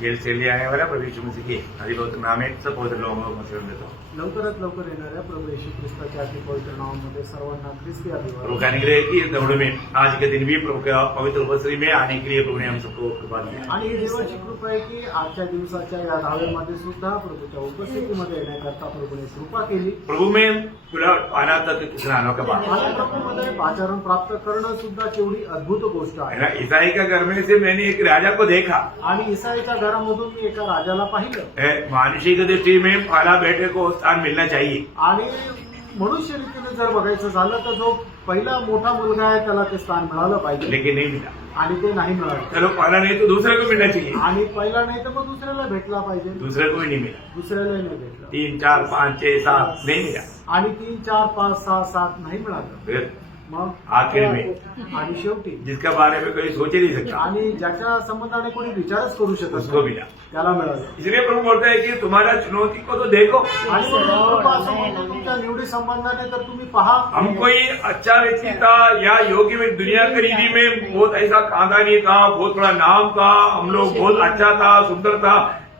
गेल चली आने वाला प्रभु यीशु मसीह की अधिपति नामे सब पवित्र लोगों को मसीह देता हूँ। लवकरात लवकर येणाऱ्या प्रभू येशू ख्रिस्ताच्या अति पवित्र नावामध्ये सर्वांना ख्रिस्ती प्रभु अभिवादन। का अनुग्रह की दौड़ में आज के दिन भी प्रभु का पवित्र उपस्थिति में आने के लिए प्रभु ने हम सबको कृपा दी है। आणि ही देवाची कृपा आहे की आजच्या दिवसाच्या या धाव्यामध्ये सुद्धा प्रभूच्या उपस्थितीमध्ये येण्याकरता प्रभूने कृपा केली। प्रभु में पूरा आना तक कितना अनोखा बात आणि प्रभूमध्ये आचरण प्राप्त करणं सुद्धा तेवढी अद्भुत गोष्ट है आहे। ना। ईसाई का घर में से मैंने एक राजा को देखा आणि इसाईच्या घरामधून मी एका राजाला पाहिलं मानुषिक दृष्टि में पहला बेटे को स्थान मिलना चाहिए। आणि मनुष्य रीतीने जर बघायचं झालं तर जो पहिला मोठा मुलगा आहे त्याला ते स्थान मिळालं पाहिजे, लेकिन नहीं मिला। आणि ते नाही मिळालं। चलो पहला नहीं तो दूसरे को मिलना चाहिए, आणि पहिला नाही तर मग दुसऱ्याला भेटला पाहिजे, दूसरे को भी नहीं मिला। दुसऱ्याला नाही भेटलं। 3, 4, 5, 6, 7 नहीं मिला। आणि 3, 4, 5, 6, 7 नाही मिळालं। फिर मग आखिर में आणि शेवटी जिसका बारे में कोई सोच ही नहीं सकता आणि ज्याच्या संबंधाने कोणी विचारच करू शकत उसको नाही मिला। त्याला मिळालं। इसलिए प्रभु बोलता है कि तुम्हारा चुनौती को तो देखो, आणि प्रभू असं म्हणतो तुमच्या निवडी संबंधाने तर तुम्ही पहा। हम कोई अच्छा व्यक्ति था या योग्य में दुनिया खरीदी में बहुत ऐसा खानदानी था, बहुत बड़ा नाम था, हम लोग बहुत अच्छा था, सुंदर था,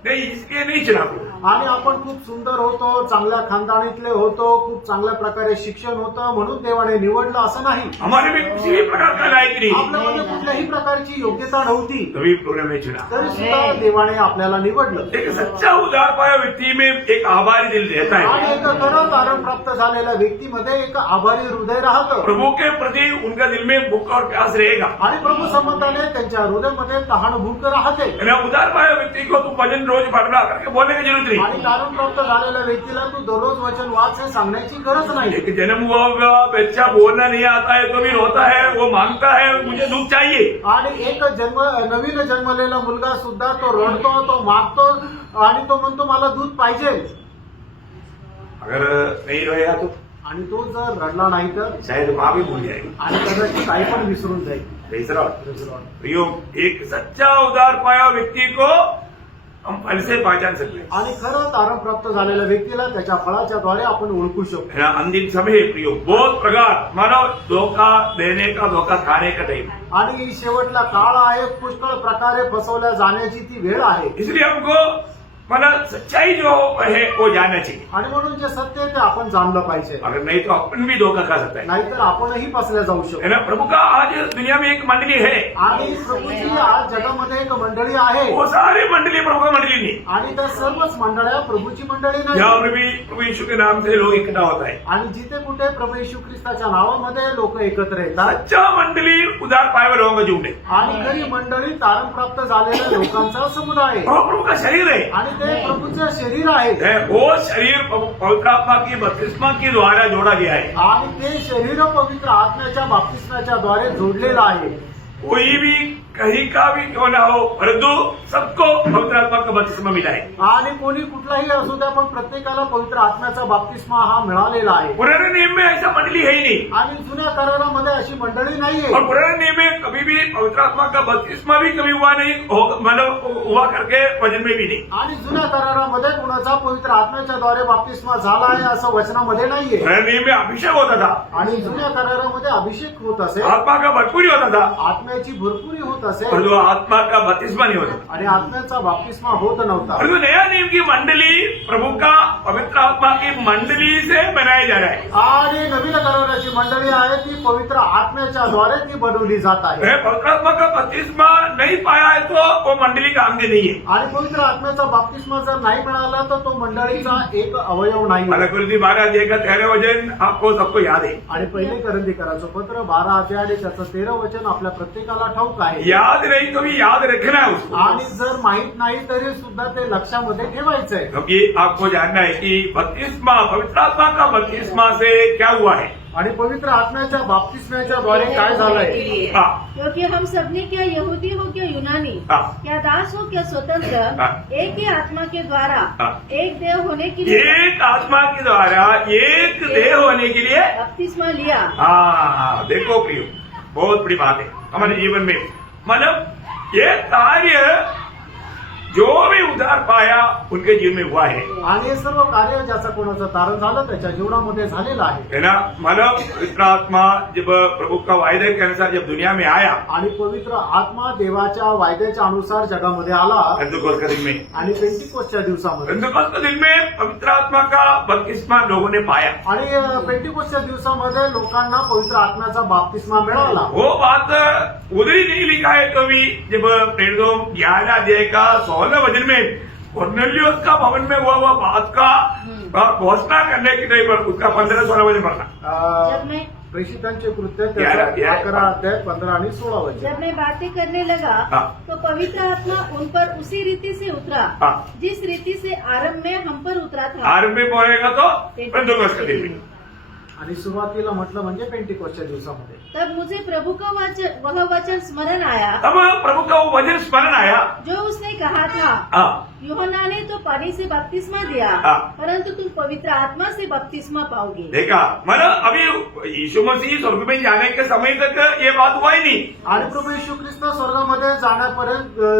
नहीं इसलिए नहीं चुना प्रभु। आणि आपण खूप सुंदर होतो, चांगल्या खानदानीतले होतो, खूप चांगल्या प्रकारे शिक्षण होतं म्हणून देवाने निवडलं असं नाही। हमारे में किसी भी प्रकार का लायक नहीं, आपल्यामध्ये कुठल्याही प्रकारची योग्यता नव्हती, तभी प्रभु ने चुना। तरी सुद्धा देवाने आपल्याला निवडलं। एक सच्चा उदार पाया व्यक्ति में एक आभारी दिल रहता आणि है। एक खरं तारण प्राप्त झालेल्या व्यक्तीमध्ये एक आभारी हृदय राहतं। प्रभु के प्रति उनका दिल में भूख और प्यास रहेगा। आणि प्रभू संबंधाने त्यांच्या हृदयामध्ये तहान भूक राहते। उदार पाया व्यक्ति को तू भजन रोज पढ़ना करके बोलने की जरूरत नहीं। आणि तारण प्राप्त झालेल्या व्यक्तीला तू दररोज वचन वाच हे सांगण्याची गरज नाही। एक जन्म हुआ होगा बच्चा बोलना नहीं आता है तो भी रोता है, वो मांगता है मुझे दूध चाहिए। आणि एक नवीन जन्मलेला मुलगा सुद्धा तो रडतो, तो मागतो आणि तो म्हणतो मला दूध पाहिजे। अगर नहीं रोएगा तो आणि तो जर रडला नाही तर शायद माँ भी भूल जाएगी। आणि कदाचित आई पण विसरून जाईल। तीसरा प्रियो, एक सच्चा उदार पाया व्यक्ति को हम फल से पहचान सकते हैं। आणि खरं तारण प्राप्त झालेल्या व्यक्तीला त्याच्या फळाच्या द्वारे आपण ओळखू शकतो। अंतिम समय प्रियो बहुत प्रकार मानो धोखा देने का, धोखा खाने का टाइम। आणि शेवटला काळ आहे, पुष्कळ प्रकारे फसवल्या जाण्याची ती वेळ आहे। इसलिए हमको माना सच्चाई जो है वो जानना चाहिए। आणि म्हणून जे सत्य आहे ते आपण जाणलं पाहिजे, अगर नहीं तो अपन भी धोखा खा सकता है। नाहीतर आपणही फसल्या जाऊ है शकतो। ना। प्रभु का आज दुनिया में एक मंडली है, आणि प्रभूची आज जगामध्ये एक मंडळी आहे, वो सारी मंडली प्रभु का मंडली नहीं। आणि त्या सर्वच मंडळ्या प्रभूची मंडळी यहाँ नाही। पर भी प्रभु यीशु के नाम से लोग इकट्ठा होता है। आणि जिथे कुठे प्रभू येशू ख्रिस्ताच्या नावामध्ये लोक एकत्र येतात। सच्चा मंडली उदार पाए हुए लोगों का झुंड है। आणि खरी मंडळी तारण प्राप्त झालेल्या लोकांचा समुदाय आहे। वो प्रभु का शरीर है। आणि ते प्रभूचं शरीर आहे। वो शरीर पवित्र आत्मा की बपतिस्मा के द्वारा जोड़ा गया है। आणि ते शरीर पवित्र आत्म्याच्या बाप्तिस्माच्या द्वारे जोडलेलं आहे। कोई भी कहीं का भी क्यों ना हो, परंतु सबको पवित्र आत्मा का बपतिस्मा मिला है। आणि कोणी कुठलाही असू द्या पण प्रत्येकाला पवित्र आत्म्याचा बाप्तिस्मा हा मिळालेला आहे। पुराने नियम में ऐसा मंडली है ही नहीं, आणि जुन्या करारामध्ये अशी मंडळी नाहीये। और पुराने नियम में कभी भी पवित्र आत्मा का बपतिस्मा भी कभी हुआ नहीं, मतलब हुआ करके वचन में भी नहीं। आणि जुन्या करारामध्ये कुणाचा पवित्र आत्म्याच्या द्वारे बाप्तिस्मा झाला आहे असं वचनामध्ये नाहीये। पुराने नियम में अभिषेक होता था, आणि जुन्या करारामध्ये अभिषेक होत असे, आत्मा का भरपूरी होता था, आत्म्याची भरपुरी होत असे, और जो आत्मा का बपतिस्मा नहीं होता। आणि आत्म्याचा बाप्तिस्मा होत नव्हता। और जो नया नियम की मंडली प्रभु का पवित्र आत्मा की मंडली से बनाया जा रहा है। आणि नवीन कराराची मंडळी आहे ती पवित्र आत्म्याच्या द्वारे ती बनवली जात आहे। पवित्र आत्मा का बपतिस्मा नहीं पाया है तो वो मंडली का अंग नहीं है। आणि पवित्र आत्म्याचा बाप्तिस्मा जर नाही मिळाला तर तो मंडळीचा एक अवयव नाही। कुलती 12 अध्याय का 13 वचन आपको सबको याद है। आणि पहिले करंदीकराचं पत्र 12 अध्याय आणि त्याचं 13 वचन आपल्या प्रत्येकाला ठाऊक आहे। याद नहीं तो भी याद रखना है उसको, आणि जर माहित नाही तरी सुद्धा ते लक्षामध्ये ठेवायचंय। क्योंकि आपको जानना है कि बपतिस्मा पवित्र आत्मा का बपतिस्मा से क्या हुआ है। आणि पवित्र आत्म्याच्या बाप्तिस्म्याच्या द्वारे काय झालंय। क्योंकि हम सबने क्या यहूदी हो क्या यूनानी, क्या दास हो क्या स्वतंत्र, एक ही आत्मा के द्वारा एक देह होने के लिए, एक आत्मा के द्वारा एक देह होने के लिए बपतिस्मा लिया। हाँ देखो प्रियो, बहुत बड़ी बात है हमारे जीवन में। मतलब ये कार्य जो भी उदार चमत्कार पाया उनके जीवन में हुआ है। आणि हे सर्व कार्य ज्याचं कोणाचं तारण झालं त्याच्या जीवनामध्ये झालेलं आहे. है ना, मानव पवित्र आत्मा जब प्रभु का वायदे के अनुसार जब दुनिया में आया आणि पवित्र आत्मा देवाच्या वायद्याच्या अनुसार जगामध्ये आला पेंटेकोस्त के दिन में, आणि पेंटिकोसच्या दिवसामध्ये पेंटेकोस्त के दिन में पवित्र आत्मा का बपतिस्मा लोगों ने पाया। आणि पेंटिकोसच्या दिवसामध्ये लोकांना पवित्र आत्म्याचा बाप्तिस्मा मिळाला. वो बात उधर ही नहीं लिखा है कभी, जब प्रेरितों 11 अध्याय का 16 वचन में कोर्नेलियुस का भवन में हुआ बात का घोषणा करने की नहीं, पर उसका 15-16 वचन पढ़ना। जब मैं प्रेषितांचे कृत्य त्याचा 11 अध्याय 15 आणि 16 वचन. जब मैं बातें करने लगा तो पवित्र आत्मा उन पर उसी रीति से उतरा जिस रीति से आरंभ में हम पर उतरा था। आरंभ में बोलेगा तो पेंटेकोस्त के दिन में, आणि सुरुवातीला म्हटलं म्हणजे पेंटिकोसच्या दिवसामध्ये. तब मुझे प्रभु का वह वचन स्मरण आया तब प्रभु का वो वचन स्मरण आया जो उसने कहा था, यूहन्ना ने तो पानी से बपतिस्मा दिया, परंतु तुम पवित्र आत्मा से बपतिस्मा पाओगे. देखा, मतलब अभी यीशु मसीह स्वर्ग में जाने के समय तक ये बात हुआ ही नहीं. आणि प्रभू येशू ख्रिस्त स्वर्गामध्ये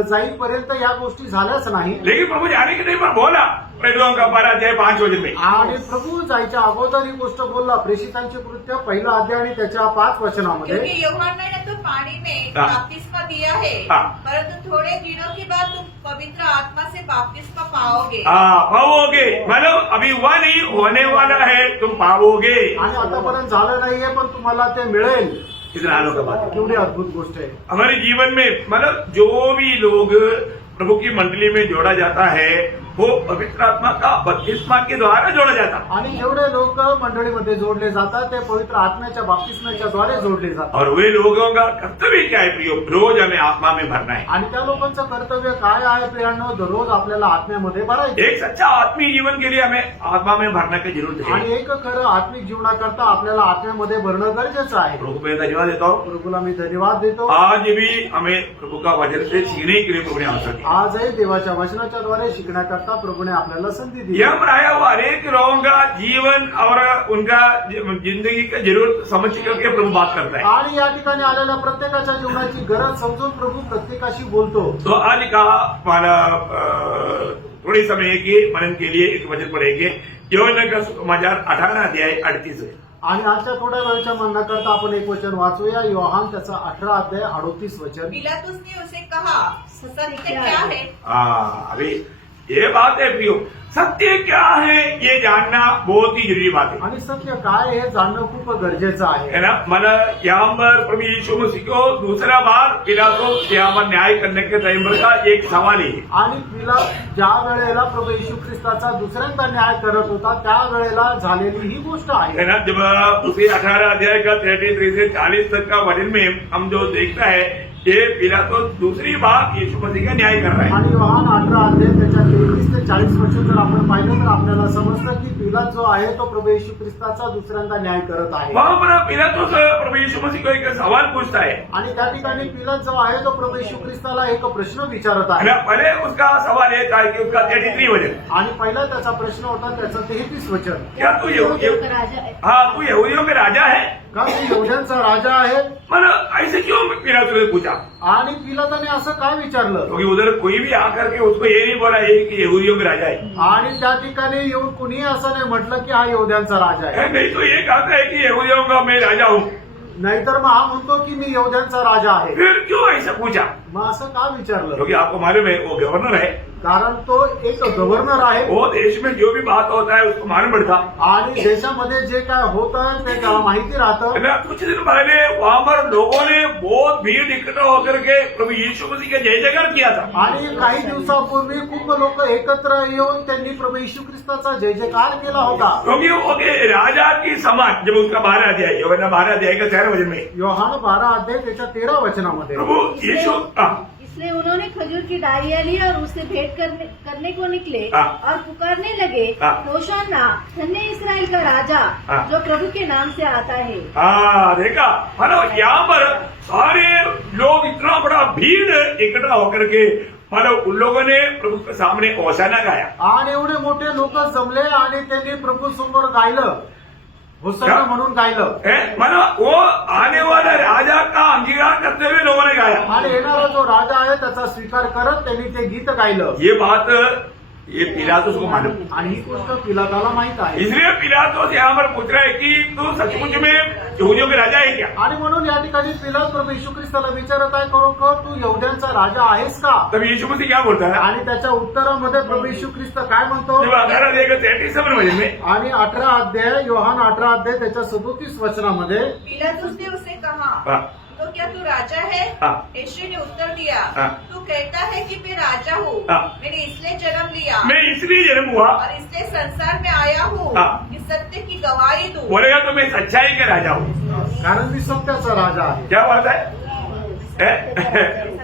जाईपर्यंत या गोष्टी झाल्याच नाही. लेकिन प्रभु जाने के नहीं पर बोला प्रेरितों का 12 अध्याय 5 वचन में. आणि प्रभू जायच्या अगोदर ही गोष्ट बोलला प्रेषितांचे कृत्य 1 अध्याय आणि त्याच्या 5 वचनामध्ये. क्योंकि यूहन्ना ने तो पानी में बपतिस्मा दिया है, परंतु थोड़े दिनों के बाद तुम पवित्र आत्मा से बपतिस्मा पाओगे. पाओगे, मतलब अभी हुआ नहीं, होने वाला है, तुम पाओगे. आणि आतापर्यंत झालं नाहीये पण तुम्हाला ते मिळेल. कितना आनंद का बात, केवढी अद्भुत गोष्ट आहे. हमारे जीवन में मतलब जो भी लोग प्रभु की मंडली में जोड़ा जाता है वो पवित्र आत्मा का बपतिस्मा के द्वारा जोड़ा जाता है. आणि जेवढे लोक मंडळीमध्ये जोडले जातात ते पवित्र आत्म्याच्या बाप्तिस्म्याच्या द्वारे जोडले जातात. और वे लोगों का कर्तव्य क्या है प्रियो, रोज हमें आत्मा में भरना है. आणि त्या लोकांचं कर्तव्य काय आहे प्रियांनो, दररोज आपल्याला आत्म्यामध्ये भरायचं. एक सच्चा आत्मीय जीवन के लिए हमें आत्मा में भरने की जरूरत है. आणि एक खरं आत्मिक जीवनाकरता आपल्याला आत्म्यामध्ये भरणं गरजेचं आहे. प्रभु को मैं धन्यवाद देता हूँ. प्रभूला मी धन्यवाद देतो. आज भी हमें प्रभु का वचन से सीखने के लिए प्रभु ने अवसर दिया. आजही देवाच्या वचनाच्या द्वारे शिकण्याकरता प्रभूने आपल्याला संधी दिली. यह प्राय वो हरेक लोगों का जीवन और उनका जिंदगी का जरूरत समझ करके प्रभु बात करता है. आणि या ठिकाणी आलेल्या प्रत्येकाच्या जीवनाची गरज समजून प्रभू प्रत्येकाशी बोलतो. तो आज का हमारा थोड़ी समय के मनन के लिए एक वचन पढ़ेंगे, यूहन्ना का सुसमाचार 18 अध्याय 38 है. आणि आजच्या थोड्या वेळच्या म्हणण्याकरता आपण एक वचन वाचूया. योहान त्याचा 18 अध्याय 38 वचन. पिलातुस ने उसे कहा, सत्य क्या है? अभी ये बात है प्रियो, सत्य क्या है ये जानना बहुत ही जरूरी बात है. आणि सत्य काय हे जाणणं खूप गरजेचं आहे. है ना, मला यहाँ पर प्रभु यीशु मसीह को दूसरा बार पिलातुस यहाँ पर न्याय करने के टाइम पर का एक सवाल है. आणि तिला ज्या वेळेला प्रभू येशू ख्रिस्ताचा दुसऱ्यांदा न्याय करत होता त्या वेळेला झालेली ही गोष्ट आहे. है ना, जब उसी 18 अध्याय का 33 से 40 तक का वचन में हम जो देखता है ये पिलातुस दूसरी बार यीशु मसीह का न्याय कर रहा है. आणि योहान 18 अध्याय त्याच्या 33 ते 40 वचन जर आपण पाहिलं तर आपल्याला समजतं की पिलात जो आहे तो प्रभू येशू ख्रिस्ताचा दुसऱ्यांदा न्याय करत आहे. वहां पर पिलातुस प्रभु यीशु मसीह को एक सवाल पूछता है. आणि त्या ठिकाणी पिलात जो आहे तो प्रभू येशू ख्रिस्ताला एक प्रश्न विचारत है आहे. ना, पहले उसका सवाल ये था कि उसका 33 वचन, आणि पहिला त्याचा प्रश्न होता त्याचं 33 वचन. क्या तू यहूदियों का राजा है? हाँ, तू यहूदियों में राजा है? का तू यहूद्यांचा राजा आहे? मतलब ऐसे क्यों पिलातुस ने पूछा? आणि पिलाताने असं काय विचारलं? क्योंकि उधर कोई भी आकर के उसको ये नहीं बोला ये कि यहूदियों का राजा है. आणि त्या ठिकाणी येऊन कुणीही असं नाही म्हटलं की हा यहूद्यांचा राजा आहे. नहीं तो ये कहता है कि यहूदियों का मैं राजा हूँ. नाहीतर मग हा म्हणतो की मी यहूद्यांचा राजा आहे. फिर क्यों ऐसा पूछा? मग असं का विचारलं? क्योंकि आपको मालूम है वो गवर्नर है. कारण तो एक गव्हर्नर आहे. वो देश में जो भी बात होता है उसको मालूम पड़ता. आणि देशामध्ये जे काय होतं ते त्याला माहिती राहतं. है ना, कुछ दिन पहले वहां पर लोगों ने बहुत भीड़ इकट्ठा होकर के प्रभु यीशु मसीह का जय जयकार किया था. आणि काही दिवसापूर्वी खूप लोक एकत्र येऊन त्यांनी प्रभू येशू ख्रिस्ताचा जय जयकार केला होता. क्योंकि वो राजा की समान, जब उसका 12 अध्याय यूहन्ना 12 अध्याय का 13 वचन में योहान 12 अध्याय त्याच्या 13 वचनामध्ये प्रभु यीशु इसलिए उन्होंने खजूर की डालियां ली और उससे भेंट करने को निकले और पुकारने लगे, होशाना, धन्य इस्राएल का राजा जो प्रभु के नाम से आता है. देखा, मतलब यहाँ पर सारे लोग इतना बड़ा भीड़ इकट्ठा होकर के मतलब उन लोगों ने प्रभु के सामने होशाना गाया. आणि एवढे मोठे लोक जमले आणि त्यांनी प्रभू समोर गायलं, होसन्ना म्हणून गायलं मतलब वो आने वाला राजा का अंगीकार करते हुए लोगों ने गाया। आणि येणारा जो राजा आहे त्याचा स्वीकार करत त्यांनी ते गीत गायलं. ये बात ये पिलातुस को मालूम, आणि ही गोष्ट पिलाताला माहित आहे. इसलिए पिलातुस यहाँ पर पूछ रहा है कि तू सचमुच में यहूदियों के राजा है क्या? आणि म्हणून या ठिकाणी पिलात प्रभू येशू ख्रिस्ताला विचारत आहे, खरोखर तू यहुद्यांचा राजा आहेस का? तब यीशु मसीह क्या बोलता है? आणि त्याच्या उत्तरामध्ये प्रभू येशू ख्रिस्त काय म्हणतो? जब 18 देगा 33 वचन में, आणि 18 अध्याय योहान 18 अध्याय त्याच्या 37 वचनामध्ये पिलातुस ने उसे कहा, हाँ, तो क्या तू राजा है? हाँ। यीशु ने उत्तर दिया, हाँ। तू कहता है कि मैं राजा हूँ। हाँ। मैंने इसलिए जन्म लिया मैं इसलिए जन्म हुआ, और इसलिए संसार में आया हूँ हाँ। कि सत्य की गवाही दूं। बोलेगा तो मैं सच्चाई का राजा हूँ। कारण मी सत्याचा राजा आहे. क्या बात है?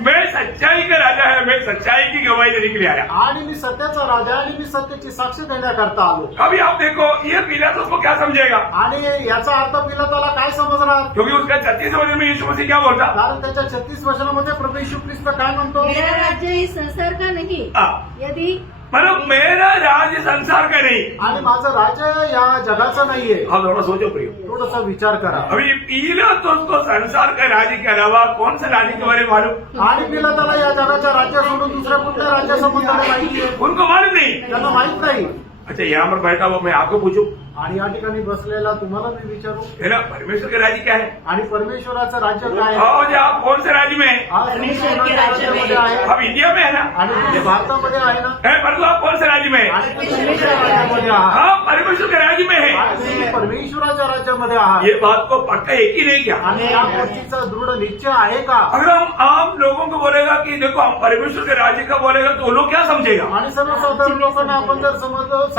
मैं सच्चाई का राजा है, मैं सच्चाई की गवाही देने के लिए आया। आणि मी सत्याचा राजा आहे आणि मी सत्याची साक्ष देण्याकरता आलो. अभी आप देखो ये पिलातुस को क्या समझेगा, आणि याचा अर्थ पिलाताला काय समजणार? क्योंकि उसका 36 वचन में यीशु मसीह क्या बोलता? कारण त्याच्या 36 वचनामध्ये प्रभू येशू ख्रिस्त काय म्हणतो? मेरा राज्य इस संसार का नहीं, हाँ, यदि मतलब मेरा राज्य संसार का नहीं। आणि माझं राज्य या जगाचं नाहीये. हाँ, थोड़ा सोचो प्रियो, थोडासा विचार करा. अभी पिलातुस को संसार का राज्य के अलावा कौन सा राज्य के बारे में मालूम? आणि पिलाताला या जगाच्या राज्य सोडून दुसऱ्या कुठल्या राज्यासंबंधाने माहिती आहे? उनको मालूम नहीं। त्यांना माहित नाही. अच्छा, यहाँ पर बैठा हुआ मैं आपको पूछूं, आणि या ठिकाणी बसलेला तुम्हाला मी विचारू, है ना, परमेश्वर का राज्य क्या है? आणि परमेश्वराचं राज्य काय आहे? और आप कौन से राज्य में है? आज परमेश्वराच्या राज्यामध्ये आहे. आप इंडिया में है ना? आणि तुम्ही भारतामध्ये आहे ना? परंतु आप कौन से राज्य में है? आणि तुम्ही परमेश्वराच्या राज्यामध्ये आहात. हाँ, परमेश्वर के राज्य में है। आणि तुम्ही परमेश्वराच्या राज्यामध्ये आहात. ये बात को पक्का है कि नहीं क्या? आणि या गोष्टीचा दृढ निश्चय आहे का? अगर हम आम लोगों को बोलेगा कि देखो हम परमेश्वर के राज्य का बोलेगा तो वो लोग क्या समझेगा? आणि सर्वसाधारण लोकांना आपण जर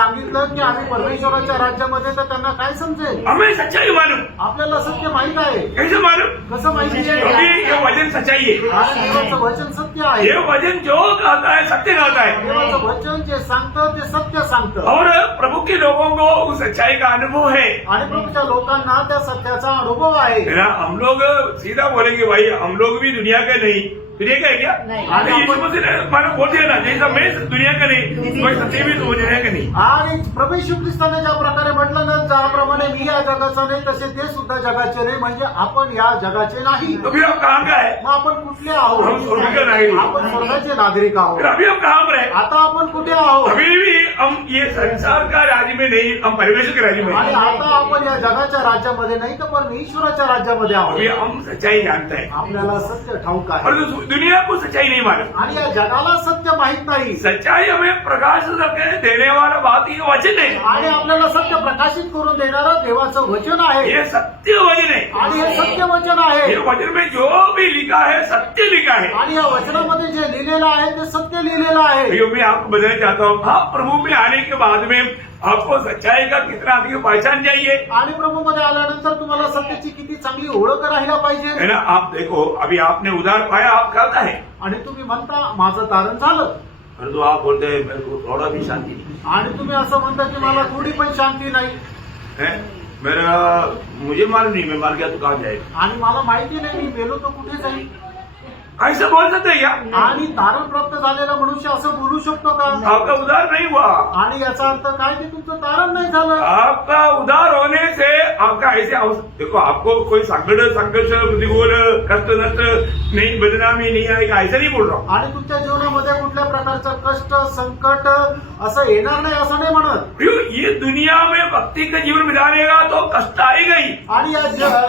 सांगितलं की आम्ही परमेश्वराच्या राज्यामध्ये, तर त्यांना काय समजेल? हमें सच्चाई मालूम। आपल्याला सत्य माहित आहे. कैसे मालूम? कसं माहिती क्योंकि आहे? ये वचन सच्चाई है। कारण देवाचं वचन सत्य आहे. ये वचन जो कहता है सत्य कहता है, देवाचं वचन जे सांगतं ते सत्य सांगतं. और प्रभु के लोगों को उस सच्चाई का अनुभव है। आणि प्रभूच्या लोकांना त्या सत्याचा अनुभव आहे. है ना, हम लोग सीधा बोलेंगे भाई हम लोग भी दुनिया के नहीं, दुनिया का है क्या? नहीं। अरे यीशु मसीह ने मानो बोल दिया ना, जैसा मैं दुनिया का नहीं वैसा ते भी तो दुनिया का नहीं। आणि प्रभू येशू ख्रिस्ताने ज्या प्रकारे म्हटलं ना, ज्याप्रमाणे मी या जगाचा नाही तसे ते सुद्धा जगाचे नाही, म्हणजे आपण या जगाचे नाही. तो फिर हम कहाँ का है? मग आपण कुठले आहोत? हम स्वर्ग के नागरिक। आपण स्वर्गाचे नागरिक आहोत. फिर अभी हम कहाँ पर है? आता आपण कुठे आहोत? अभी भी हम ये संसार का राज्य में नहीं, हम परमेश्वर के राज्य में आणि हैं। आता आपण या जगाच्या राज्यामध्ये नाही तर परमेश्वराच्या राज्यामध्ये अभी आहोत. हम सच्चाई जानते हैं, आपल्याला सत्य ठाऊक आहे. और दुनिया को सच्चाई नहीं मालूम। आणि या जगाला सत्य माहित नाही. सच्चाई हमें प्रकाश करके देने वाला बात ये वचन है। आणि आपल्याला सत्य प्रकाशित करून देणारं देवाचं वचन आहे. ये सत्य वचन है। आणि हे सत्य वचन आहे. ये वचन में जो भी लिखा है सत्य लिखा है। आणि या वचनामध्ये जे लिहिलेलं आहे ते सत्य लिहिलेलं आहे. भैया मैं आपको बताना चाहता हूँ, हाँ, प्रभु में आने के बाद में आपको सच्चाई का कितना अधिक पहचान चाहिए, आणि प्रभूमध्ये आल्यानंतर तुम्हाला सत्याची किती चांगली ओळख राहिला पाहिजे. है ना। आप देखो अभी आपने उधार पाया, आप कहता है, आणि तुम्ही म्हणता माझं तारण झालं, परंतु आप बोलते हैं मेरे को थोड़ा भी शांति नहीं आणि तुम्ही असं म्हणता की मला थोडी पण शांती नाही, है। मेरा मुझे मालूम नहीं, मैं मार गया तो कहाँ जाएगा? आणि मला माहिती नाही मी मेलो तर कुठे जाईल. ऐसा बोल सकते हैं क्या? आणि तारण प्राप्त झालेला मनुष्य असं बोलू शकतो का? आपका उधार नहीं हुआ। आणि याचा अर्थ काय की तुमचं तारण नाही झालं. आपका उधार होने से आपका ऐसे देखो आपको कोई संकट संघर्ष प्रतिकूल कष्ट नष्ट नहीं, बदनामी नहीं आएगा, ऐसा नहीं बोल रहा हूँ। आणि तुमच्या जीवनामध्ये कुठल्या प्रकारचं कष्ट संकट असं येणार नाही असं नाही म्हणत. क्यों? ये दुनिया में भक्ति का जीवन बितानेगा तो कष्ट आएगा ही। आणि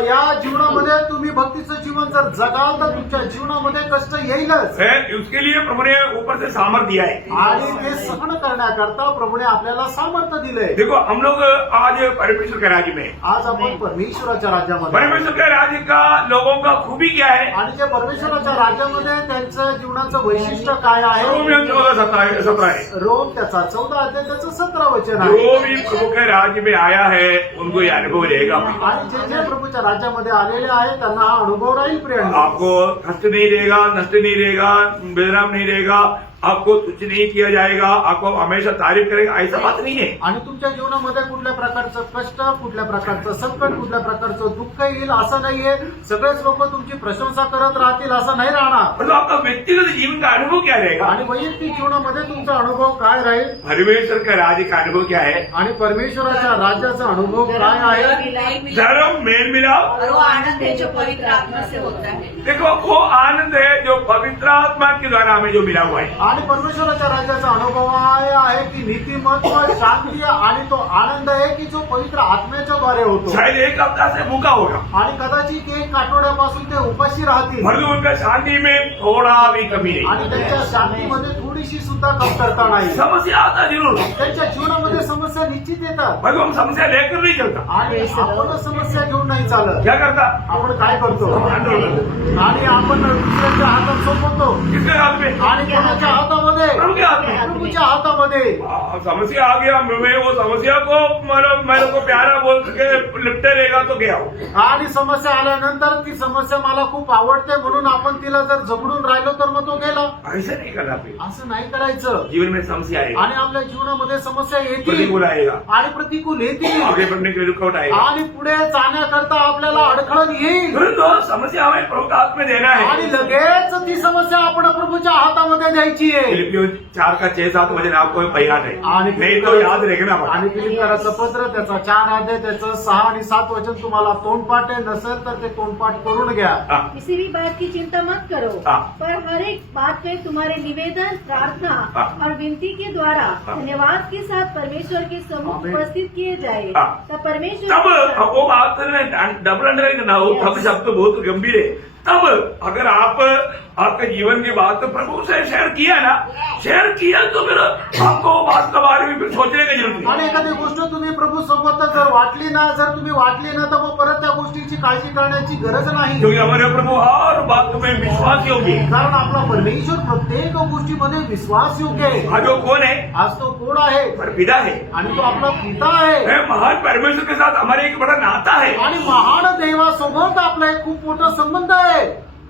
या जीवनामध्ये तुम्ही भक्तीचं जीवन जर जगाल तर तुमच्या जीवनामध्ये कष्ट येईलच. है, उसके लिए प्रभु ने ऊपर से सामर्थ्य दिया है। आणि ते सहन करण्याकरता प्रभूने आपल्याला सामर्थ्य दिलंय. देखो हम लोग आज परमेश्वर के राज्य में, आज आपण परमेश्वराच्या राज्यामध्ये, परमेश्वर के राज्य का लोगों का खूबी क्या है? आणि जे परमेश्वराच्या राज्यामध्ये त्यांचं जीवनाचं वैशिष्ट्य काय आहे? रोमियो 14:17 है। रोम त्याचा 14 अध्याय त्याचं 17 वचन आहे. जो भी प्रभु के राज्य में आया है उनको ये अनुभव रहेगा। आणि जे जे प्रभूच्या राज्यामध्ये आलेले आहे त्यांना हा अनुभव राहील. प्रिय आपको कष्ट नहीं रहेगा, नष्ट नहीं रहेगा, बेदराम नहीं रहेगा, आपको तुच्छ नहीं किया जाएगा, आपको हमेशा तारीफ करेगा, ऐसा बात नहीं है. आणि तुमच्या जीवनामध्ये कुठल्या प्रकारचं कष्ट, कुठल्या प्रकारचं संकट, कुठल्या प्रकारचं दुःख येईल असं नाहीये. सगळेच लोक तुमची प्रशंसा करत राहतील असं नाही राहणार. मतलब आपका व्यक्तिगत जीवन का अनुभव क्या रहेगा? आणि वैयक्तिक जीवनामध्ये तुमचा अनुभव काय राहील परमेश्वर का राज्य का अनुभव क्या है? आणि परमेश्वराच्या राज्याचा अनुभव काय आहे. धर्म, मेल मिलाप, और वो आनंद है जो पवित्र आत्मा से होता है. देखो वो आनंद है जो पवित्र आत्मा के द्वारा हमें जो मिला हुआ है. आणि परमेश्वराच्या राज्याचा अनुभव आहे की नीतिमत्व, शांती आणि तो आनंद आहे की जो पवित्र आत्म्याच्या द्वारे होतो. शायद एक हफ्ता से भूखा होगा, आणि कदाचित एक आठवड्यापासून ते उपाशी राहतील परंतु उनका शांति में थोड़ा भी कमी नहीं. आणि त्यांच्या शांतीमध्ये थोडीशी सुद्धा कमतरता नाही. समस्या आता जरूर, त्यांच्या जीवनामध्ये समस्या निश्चित येतात. परंतु हम समस्या लेकर नहीं चलता. आणि आपण समस्या घेऊन नाही चालत. क्या करता? आपण काय करतो आंदोलन. आणि आपण दुसऱ्याच्या हातात सोपवतो. किसके हाथ में? आणि कोणाच्या हातामध्ये? प्रभु के हाथ में. प्रभूच्या हातामध्ये. समस्या आ गया, मैं वो समस्या को मतलब मेरे को प्यारा बोल के लिपटे रहेगा तो गया. आणि समस्या आल्यानंतर ती समस्या मला खूप आवडते म्हणून आपण तिला जर जगडून राहिलो तर मग तो गेला. ऐसा नहीं करना फिर. असं नाही करायचं. जीवन में समस्या आएगी, आणि आपल्या जीवनामध्ये समस्या येतील प्रतिकूल आएगा, आणि प्रतिकूल येतील आगे बढ़ने के लिए रुकावट आएगा. आणि पुढे जाण्याकरता आपल्याला अडखळण येईल. परंतु समस्या हमें प्रभु के हाथ में देना आणि है. लगेच ती समस्या आपण प्रभूच्या हातामध्ये द्यायची आहे. फिलिपियों 4:6-7 वचन आपको याद है, आणि नहीं तो याद रखना पड़ा. आणि फिलिपियराचं पत्र त्याचा 4 अध्याय त्याचं 6 आणि 7 वचन तुम्हाला तोंडपाठ आहे, नसेल तर ते तोंडपाठ करून घ्या. हाँ. किसी भी बात की चिंता मत करो, हाँ. पर हर एक बात में तुम्हारे निवेदन, प्रार्थना हाँ. और विनती के द्वारा हाँ. धन्यवाद के साथ परमेश्वर के सम्मुख आमीन. उपस्थित किए जाए. हाँ. तब परमेश्वर तब वो बात डबल अंडरलाइन करना हो, तब शब्द बहुत गंभीर है. तब अगर आप आपके जीवन की बात तो प्रभु से शेयर किया ना, शेयर किया तो फिर आपको बात के बारे में फिर सोचने की जरूरत आणि नहीं. एखादी गोष्ट तुम्ही प्रभू सोबत जर वाटली ना, जर तुम्ही वाटली ना, तर मग परत त्या गोष्टीची काळजी करण्याची गरज नाही. क्योंकि हमारे प्रभु हर बात में विश्वास योग्य है. कारण आपला परमेश्वर प्रत्येक गोष्टीमध्ये विश्वास योग्य आहे. आज वो कौन है? आज तो कोण आहे? पर पिता है. आणि तो आपला पिता आहे. वह महान परमेश्वर के साथ हमारे एक बड़ा नाता है. आणि महान देवासोबत आपला एक खूप मोठा संबंध आहे.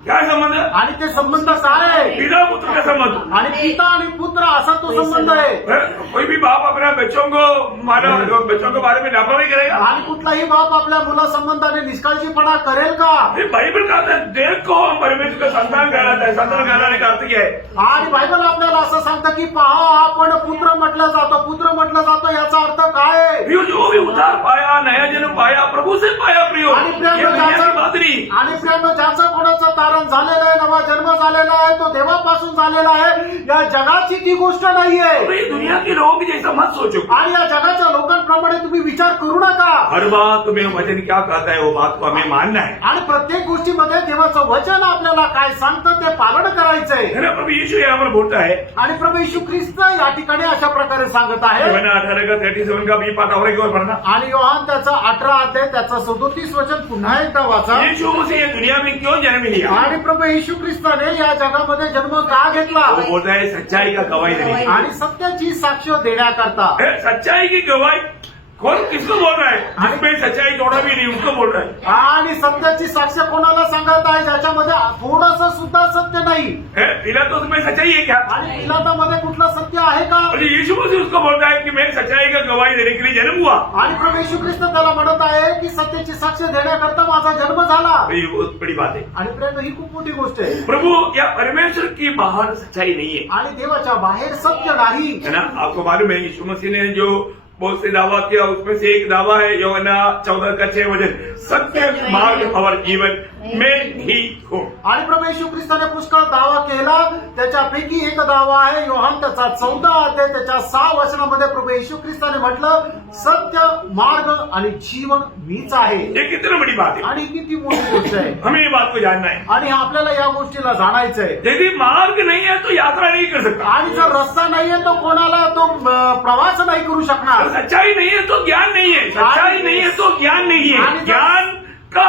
क्या संबंध? आणि ते संबंध काय आहे? पिता पुत्र का संबंध. आणि पिता आणि पुत्र असा तो संबंध आहे. कोई भी बाप अपना बच्चों को बच्चों के बारे में लापरवाही करेगा? आणि कुठलाही बाप आपल्या मुलासंबंधाने निष्काळजीपणा करेल का? ये बाइबल का आता है, देख को हम परमेश्वर का संतान कहलाता है. संतान कहलाने का अर्थ क्या है? आणि बायबल आपल्याला असं सांगतं की पहा, आपण पुत्र म्हटलं जातो. पुत्र म्हटलं जातं याचा अर्थ काय आहे? प्रियो, जो भी उद्धार पाया, नया जन्म पाया, प्रभु से पाया. प्रियो, आणि ये दुनिया की बात नहीं. आणि प्रियानो, ज्याचं कोणाचं तारण झालेलं आहे, नवा जन्म झालेला आहे, तो देवापासून झालेला आहे. या जगाची ती गोष्ट नाहीये. तो ये दुनिया के लोग जैसा मत सोचो. आणि या जगाच्या लोकांप्रमाणे तुम्ही विचार करू नका. हर बात तुम्हें वचन क्या कहता है, वो बात को हमें मानना है. आणि प्रत्येक गोष्टीमध्ये देवाचं वचन आपल्याला काय सांगतं ते पालन करायचंय. है ना? प्रभु यीशु यहाँ पर बोलता है, आणि प्रभू येशू ख्रिस्त या ठिकाणी अशा प्रकारे सांगत आहे. योहान 18:37 का भी पाठ और एक बार पढ़ना. आणि योहान त्याचा 18 अध्याय त्याचा 37 वचन पुन्हा एकदा वाचा. यीशु मसीह ये दुनिया में क्यों जन्म लिया? आणि प्रभू येशू ख्रिस्ताने या जगामध्ये जन्म का घेतला? वो बोलता है सच्चाई का गवाही देने. आणि सत्याची साक्ष देण्याकरता. सच्चाई की गवाही कौन किसको बोल रहा है? जिसमें सच्चाई थोड़ा भी नहीं, उसको बोल रहा है. आणि सत्याची साक्ष कोणाला सांगत आहे? ज्याच्यामध्ये थोडंसं सुद्धा सत्य नाही. पिलातुस में सच्चाई है क्या? आणि पिलातामध्ये कुठलं सत्य आहे का? और यीशु मसीह उसको बोलता है कि मैं सच्चाई का गवाही देने के लिए जन्म हुआ. आणि प्रभू येशू ख्रिस्त त्याला म्हणत आहे की सत्याची साक्ष देण्याकरता माझा जन्म झाला. तो ये बहुत बड़ी बात है. आणि प्रेम, ही खूप मोठी गोष्ट आहे. प्रभु या परमेश्वर की बाहर सच्चाई नहीं है. आणि देवाच्या बाहेर सत्य नाही. है ना? आपको मालूम है यीशु मसीह ने जो बहुत से दावा किया, उसमें से एक दावा है यूहन्ना 14:6 वचन, सत्य मार्ग और जीवन में ही हो. आणि प्रभू येशू ख्रिस्ताने पुष्कळ दावा केला. त्याच्यापैकी एक दावा आहे योहान त्याचा 14 अध्याय त्याच्या 6 वचनामध्ये प्रभू येशू ख्रिस्ताने म्हटलं, सत्य मार्ग आणि जीवन मीच आहे. ये कितनी बड़ी बात है. आणि किती मोठी गोष्ट आहे. हमें ये बात को जानना है. आणि आपल्याला या गोष्टीला जाणायचंय. यदि मार्ग नहीं है तो यात्रा नहीं कर सकता. आणि जर रस्ता नाहीये तो कोणाला तो प्रवास नाही करू शकणार. सच्चाई नहीं है तो ज्ञान नहीं है. सच्चाई नहीं है तो ज्ञान नहीं है. ज्ञान का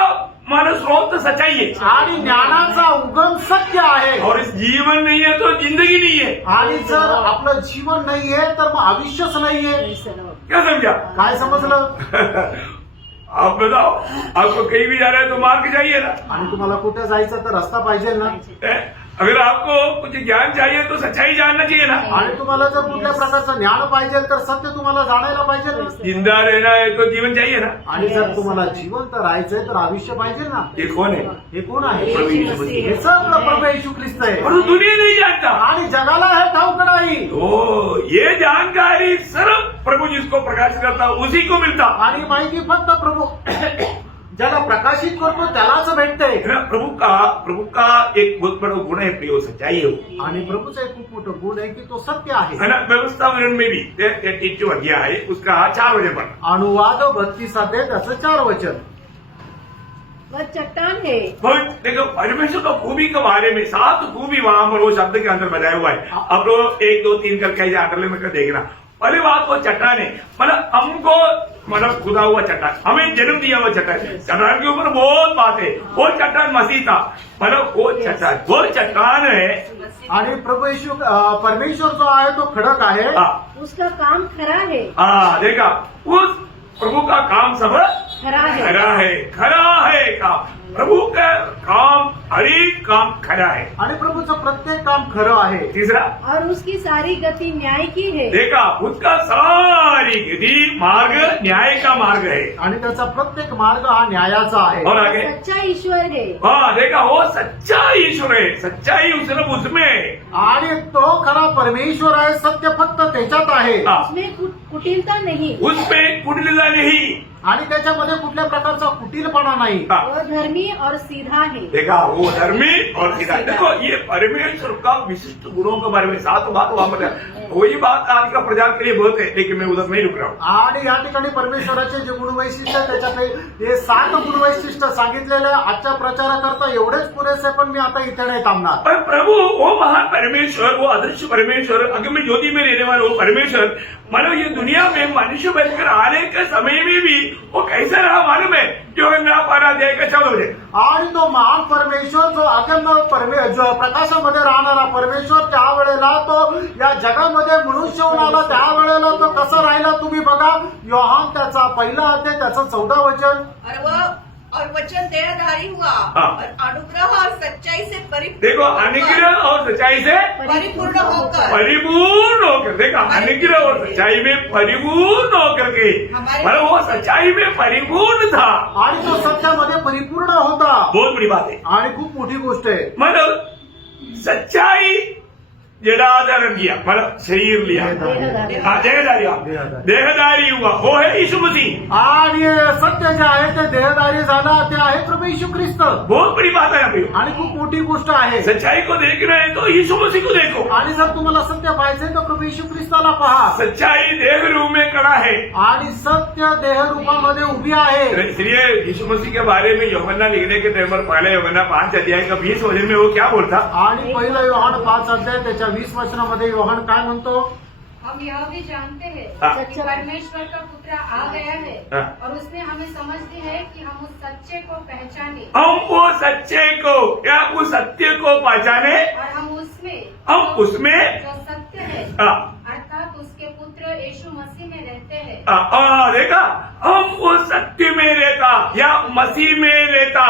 मानस स्रोत सच्चाई है. आणि ज्ञानाचा उगम सत्य आहे. और इस जीवन नहीं है तो जिंदगी नहीं है. आणि जर आपलं जीवन नाहीये तर मग आयुष्यच नाहीये. क्या समझा? काय समजलं? आप बताओ, आपको कहीं भी जाना है तो मार्ग चाहिए ना. आणि तुम्हाला कुठे जायचं तर रस्ता पाहिजे ना. अगर आपको कुछ ज्ञान चाहिए तो सच्चाई जानना चाहिए ना। आणि तुम्हाला जर कुठल्या प्रकारचं ज्ञान पाहिजे तर सत्य तुम्हाला जाणायला पाहिजे ना। जिंदा रहना है तो जीवन चाहिए ना। आणि जर तुम्हाला जिवंत राहायचंय तर आयुष्य पाहिजे ना। ये कौन है? हे कोण आहे? प्रभू यीशु मसीह। हे सगळं प्रभू येशू ख्रिस्त आहे और वो दुनिया नहीं जानता। आणि जगाला हे ठाऊक नाही। तो ये जानकारी सिर्फ प्रभु जिसको प्रकाशित करता उसी को मिलता। आणि माहिती फक्त प्रभू ज्याला प्रकाशित करतो त्यालाच भेटते। है ना? प्रभु का एक बहुत बड़ा गुण है प्रियो, सच्चाई है वो। आणि प्रभूचा एक खूप मोठं गुण आहे की तो सत्य आहे। है ना? व्यवस्था वचन में भी एक जो अध्याय है उसका 4 वचन पर अनुवाद 32 अध्याय त्याचं 4 वचन। वह चट्टान है। बहुत देखो परमेश्वर का खूबी के बारे में 7 खूबी वहां पर वो शब्द के अंदर बताया हुआ है। अब लोग 1 2 3 करके ऐसे अंडरलाइन में कर देखना। पहली बात वो चट्टान है, मतलब हमको मतलब खुदा हुआ चट्टान, हमें जन्म दिया हुआ चट्टान। चट्टान के ऊपर बहुत बात है। वो चट्टान मसीह था, मतलब वो चट्टान है। आणि प्रभू येशू परमेश्वर जो आहे तो खडक आहे। उसका काम खरा है। देखा उस प्रभु का काम सब खरा है। खरा है काम। प्रभु का काम हर एक काम खरा है। आणि प्रभूचं प्रत्येक काम खरं आहे। तीसरा, और उसकी सारी गति न्याय की है। देखा उसका सारी गति मार्ग न्याय का मार्ग है। आणि त्याचा प्रत्येक मार्ग हा न्यायाचा आहे। और आगे सच्चा ईश्वर है। देखा वो सच्चा ईश्वर है। सच्चाई सिर्फ उसमें है। आणि तो खरा परमेश्वर आहे, सत्य फक्त त्याच्यात आहे। उसमें कुटिलता नहीं। उसमें कुटिलता नहीं। आणि त्याच्यामध्ये कुठल्या प्रकारचा कुटीलपणा नाही। वो धर्मी और सीधा है। देखा वो धर्मी और सीधा। देखो ये परमेश्वर का विशिष्ट गुणों के बारे में 7 बात वहां पर वही बात आज का प्रचार के लिए बहुत है, लेकिन मैं उधर नहीं रुक रहा हूँ। आणि या ठिकाणी परमेश्वराचे जे गुणवैशिष्ट्य त्याच्यातले हे 7 गुणवैशिष्ट्य सांगितलेले आजच्या प्रचाराकरता एवढेच पुरेसे, पण मी आता इथे नाही थांबणार। पर प्रभु वो महान परमेश्वर, वो अदृश्य परमेश्वर, अगम ज्योति में रहने वाला वो परमेश्वर, मानो ये दुनिया में मनुष्य बनकर आने के समय में भी वो कैसा रहा मालूम है? जो अध्याय का 14 वचन। आणि तो महान परमेश्वर जो अगम्य जो प्रकाशामध्ये राहणारा परमेश्वर, त्यावेळेला तो या जगामध्ये मनुष्य होऊन आला, त्यावेळेला तो कसा राहिला तुम्ही बघा। योहान त्याचा 1 अध्याय त्याचं 14 वचन। और वचन देहधारी हुआ और अनुग्रह और सच्चाई से परिपूर्ण। देखो अनुग्रह और सच्चाई से परिपूर्ण होकर देखा अनुग्रह और सच्चाई में परिपूर्ण होकर के, मतलब वो सच्चाई में परिपूर्ण था। आणि तो सत्यामध्ये परिपूर्ण होता। बहुत बड़ी बात है आणि खूप मोठी गोष्ट आहे। मतलब सच्चाई जड़ाधारण किया, मतलब शरीर लिया। देहधारी हुआ, वो है यीशु मसीह। आणि सत्य जे आहे ते देहधारी झाला, ते आहे प्रभू येशू ख्रिस्त। बहुत बड़ी बात है अभी। आणि खूप मोठी गोष्ट आहे। सच्चाई को देखना है तो यीशु मसीह को देखो। आणि जर तुम्हाला सत्य पाहिजे तर प्रभू येशू ख्रिस्ताला पहा। सच्चाई देह रूप में खड़ा है आणि सत्य देह रूपामध्ये उभी आहे। इसलिए यीशु मसीह के बारे में यूहन्ना लिखने के टाइम पर पहले यूहन्ना 5 अध्याय का 20 वचन में वो क्या बोलता? आणि पहिला योहान 5 अध्याय त्याच्या 20 वचनामध्ये योहान काय म्हणतो? हम यह भी जानते हैं कि परमेश्वर का पुत्र आ गया है और उसने हमें समझ दी है कि हम उस सच्चे को पहचाने। हम वो सच्चे को या उस सत्य को पहचाने और हम उसमें जो सत्य है अर्थात उसके पुत्र यीशु मसीह में रहते हैं। देखा हम वो सत्य में रहता या मसीह में रहता।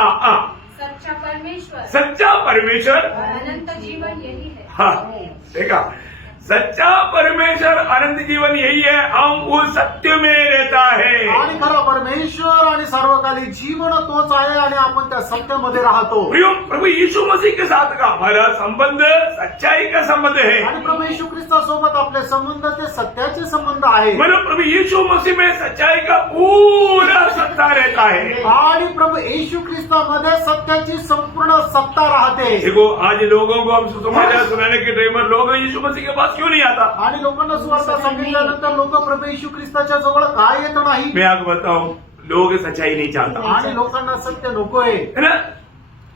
सच्चा परमेश्वर और अनंत जीवन यही है। हाँ देखा सच्चा परमेश्वर अनंत जीवन यही है, हम उस सत्य में रहता है। आणि खरा परमेश्वर आणि सर्वकालिक जीवन तोच आहे आणि आपण त्या सत्यामध्ये राहतो। प्रभु यीशु मसीह के साथ का हमारा संबंध सच्चाई का संबंध है। आणि प्रभू येशू ख्रिस्तासोबत आपले संबंध ते सत्याचे संबंध आहे। मतलब प्रभु यीशु मसीह में सच्चाई का पूरा सत्ता रहता है। आणि प्रभू येशू ख्रिस्तामध्ये सत्याची संपूर्ण सत्ता राहते। देखो आज लोगों को हम सुसमाचार सुनाने के टाइम पर लोग यीशु मसीह के पास क्यों नहीं आता? आणि लोकांना सुवार्ता सांगितल्यानंतर लोक प्रभू येशू ख्रिस्ताच्या जवळ काय येत नाही? मैं आपको बताऊं, लोग सच्चाई नहीं चाहता आणि लोकांना सत्य नकोय, है ना?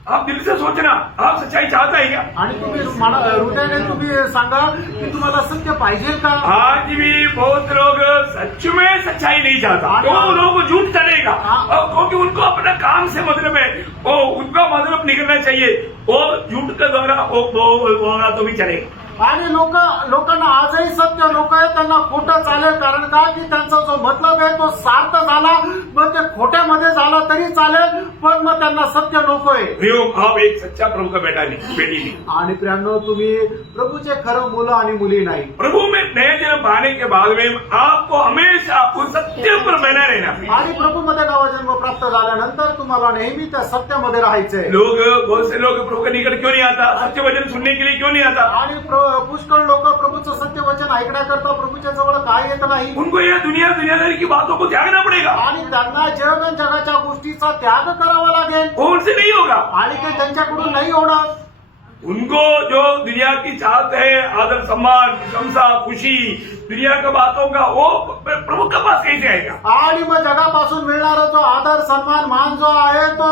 आप दिल से सोचना, आप सच्चाई चाहता है क्या? आणि तुम्ही हृदयाने तुम्ही सांगा की तुम्हाला सत्य पाहिजे का? आज भी बहुत लोग सच में सच्चाई नहीं चाहता, वो लोगों को झूठ चलेगा क्योंकि उनको अपना काम से मतलब है, वो उनका मतलब निकलना चाहिए, वो झूठ के द्वारा वो तो भी चलेगा। आणि लोकांना आजही सत्य नको आहे, त्यांना खोटं चालेल. कारण का की त्यांचा जो मतलब आहे तो सार्थ झाला, मग ते खोट्यामध्ये झाला तरी चालेल, पण मग त्यांना सत्य नकोय. आप एक सच्चा प्रभु का बेटा नहीं, बेटी नहीं. आणि प्रियांनो, तुम्ही प्रभूचे खरं मुलं आणि मुली नाही. प्रभु में नए जन्म पाने के बाद में आपको हमेशा उस सत्य पर बना रहना. आणि प्रभूमध्ये नवा जन्म प्राप्त झाल्यानंतर तुम्हाला नेहमी त्या सत्यामध्ये राहायचंय. बहुत से लोग प्रभु के निकट क्यों नहीं आता, सत्य वचन सुनने के लिए क्यों नहीं आता. आणि पुष्कळ लोक प्रभूचं सत्य वचन ऐकण्याकरता प्रभूच्या जवळ काय येत नाही. उनको यह दुनियादारी की बातों को त्यागना पड़ेगा. आणि त्यांना जगाच्या गोष्टीचा त्याग करावा लागेल. वो उनसे नहीं होगा. आणि ते त्यांच्याकडून नाही होणार. उनको जो दुनिया की चाहत है, आदर सम्मान, प्रशंसा, खुशी, दुनिया की बातों का, वो प्रभु के पास कैसे आएगा. आणि मग जगापासून मिळणारा जो आदर सन्मान मान जो आहे तो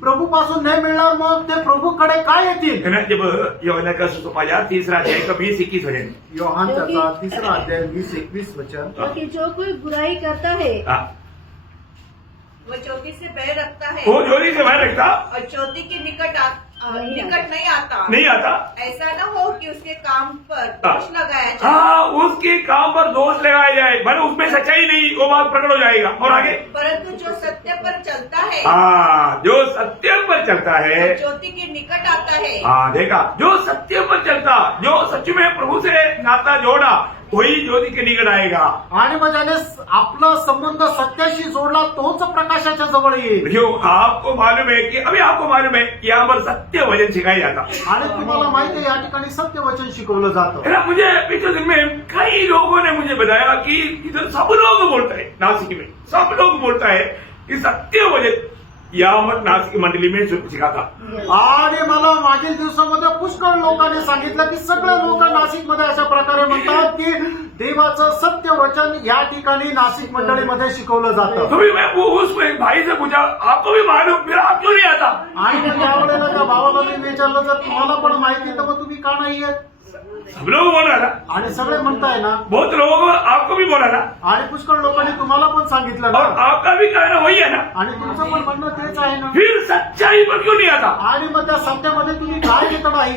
प्रभू पासून नाही मिळणार. मग ते प्रभूकडे काय येतील. जब यूहन्ना का सुसमाचार 3 अध्याय का 20-21 वचन. योहान त्याचा 3 अध्याय 20-21 वचन. क्योंकि जो कोई बुराई करता है वो ज्योति से भय रखता है वो ज्योति से भय रखता और ज्योति के निकट नहीं आता. ऐसा न हो कि उसके काम पर दोष लगाया जाए. हाँ, उसके काम पर दोष लगाया जाए, भले उसमें सच्चाई नहीं, वो बात प्रकट हो जाएगा. और आगे, परंतु जो सत्य पर चलता है, हाँ, जो सत्य पर चलता है, ज्योति के निकट आता है. हाँ, देखा, जो सत्य पर चलता, जो सच में प्रभु से नाता जोड़ा, वही ज्योति के निकट आएगा. आणि मग ज्याने आपला संबंध सत्याशी जोडला तोच प्रकाशाच्या जवळ येईल. देखियो, आपको मालूम है कि अभी आपको मालूम है कि यहाँ पर सत्य वचन सिखाया जाता. आणि तुम्हाला माहिती आहे या ठिकाणी सत्य वचन शिकवलं जातं. है ना. मुझे पिछले दिन में कई लोगों ने मुझे बताया कि इधर सब लोग बोलता है, नासिक में सब लोग बोलता है कि सत्य वचन यावत नासिक मंडली में सिखाता. आणि मला मागील दिवसामध्ये पुष्कळ लोकांनी सांगितलं की सगळे लोक नाशिकमध्ये अशा प्रकारे म्हणतात की देवाचं सत्य वचन या ठिकाणी नाशिक मंडळीमध्ये शिकवलं जातं. तो भी मैं वो उस भाई से पूछा, आपको भी मालूम, फिर आप क्यों नहीं आता. आणि मग त्यावेळेला त्या भावाला मी विचारलं जर तुम्हाला पण माहिती तर मग तुम्ही का नाही येत. सब लोग बोला ना, आणि सगळे म्हणताय ना. बहुत लोगों आपको भी बोला ना, आणि पुष्कळ लोकांनी तुम्हाला पण सांगितलं ना. और आपका भी कहना वही है ना. आणि तुमचं पण म्हणणं तेच आहे ना. फिर सच्चाई पर क्यों नहीं आता. आणि मग त्या सत्यामध्ये तुम्ही काय घेत नाही.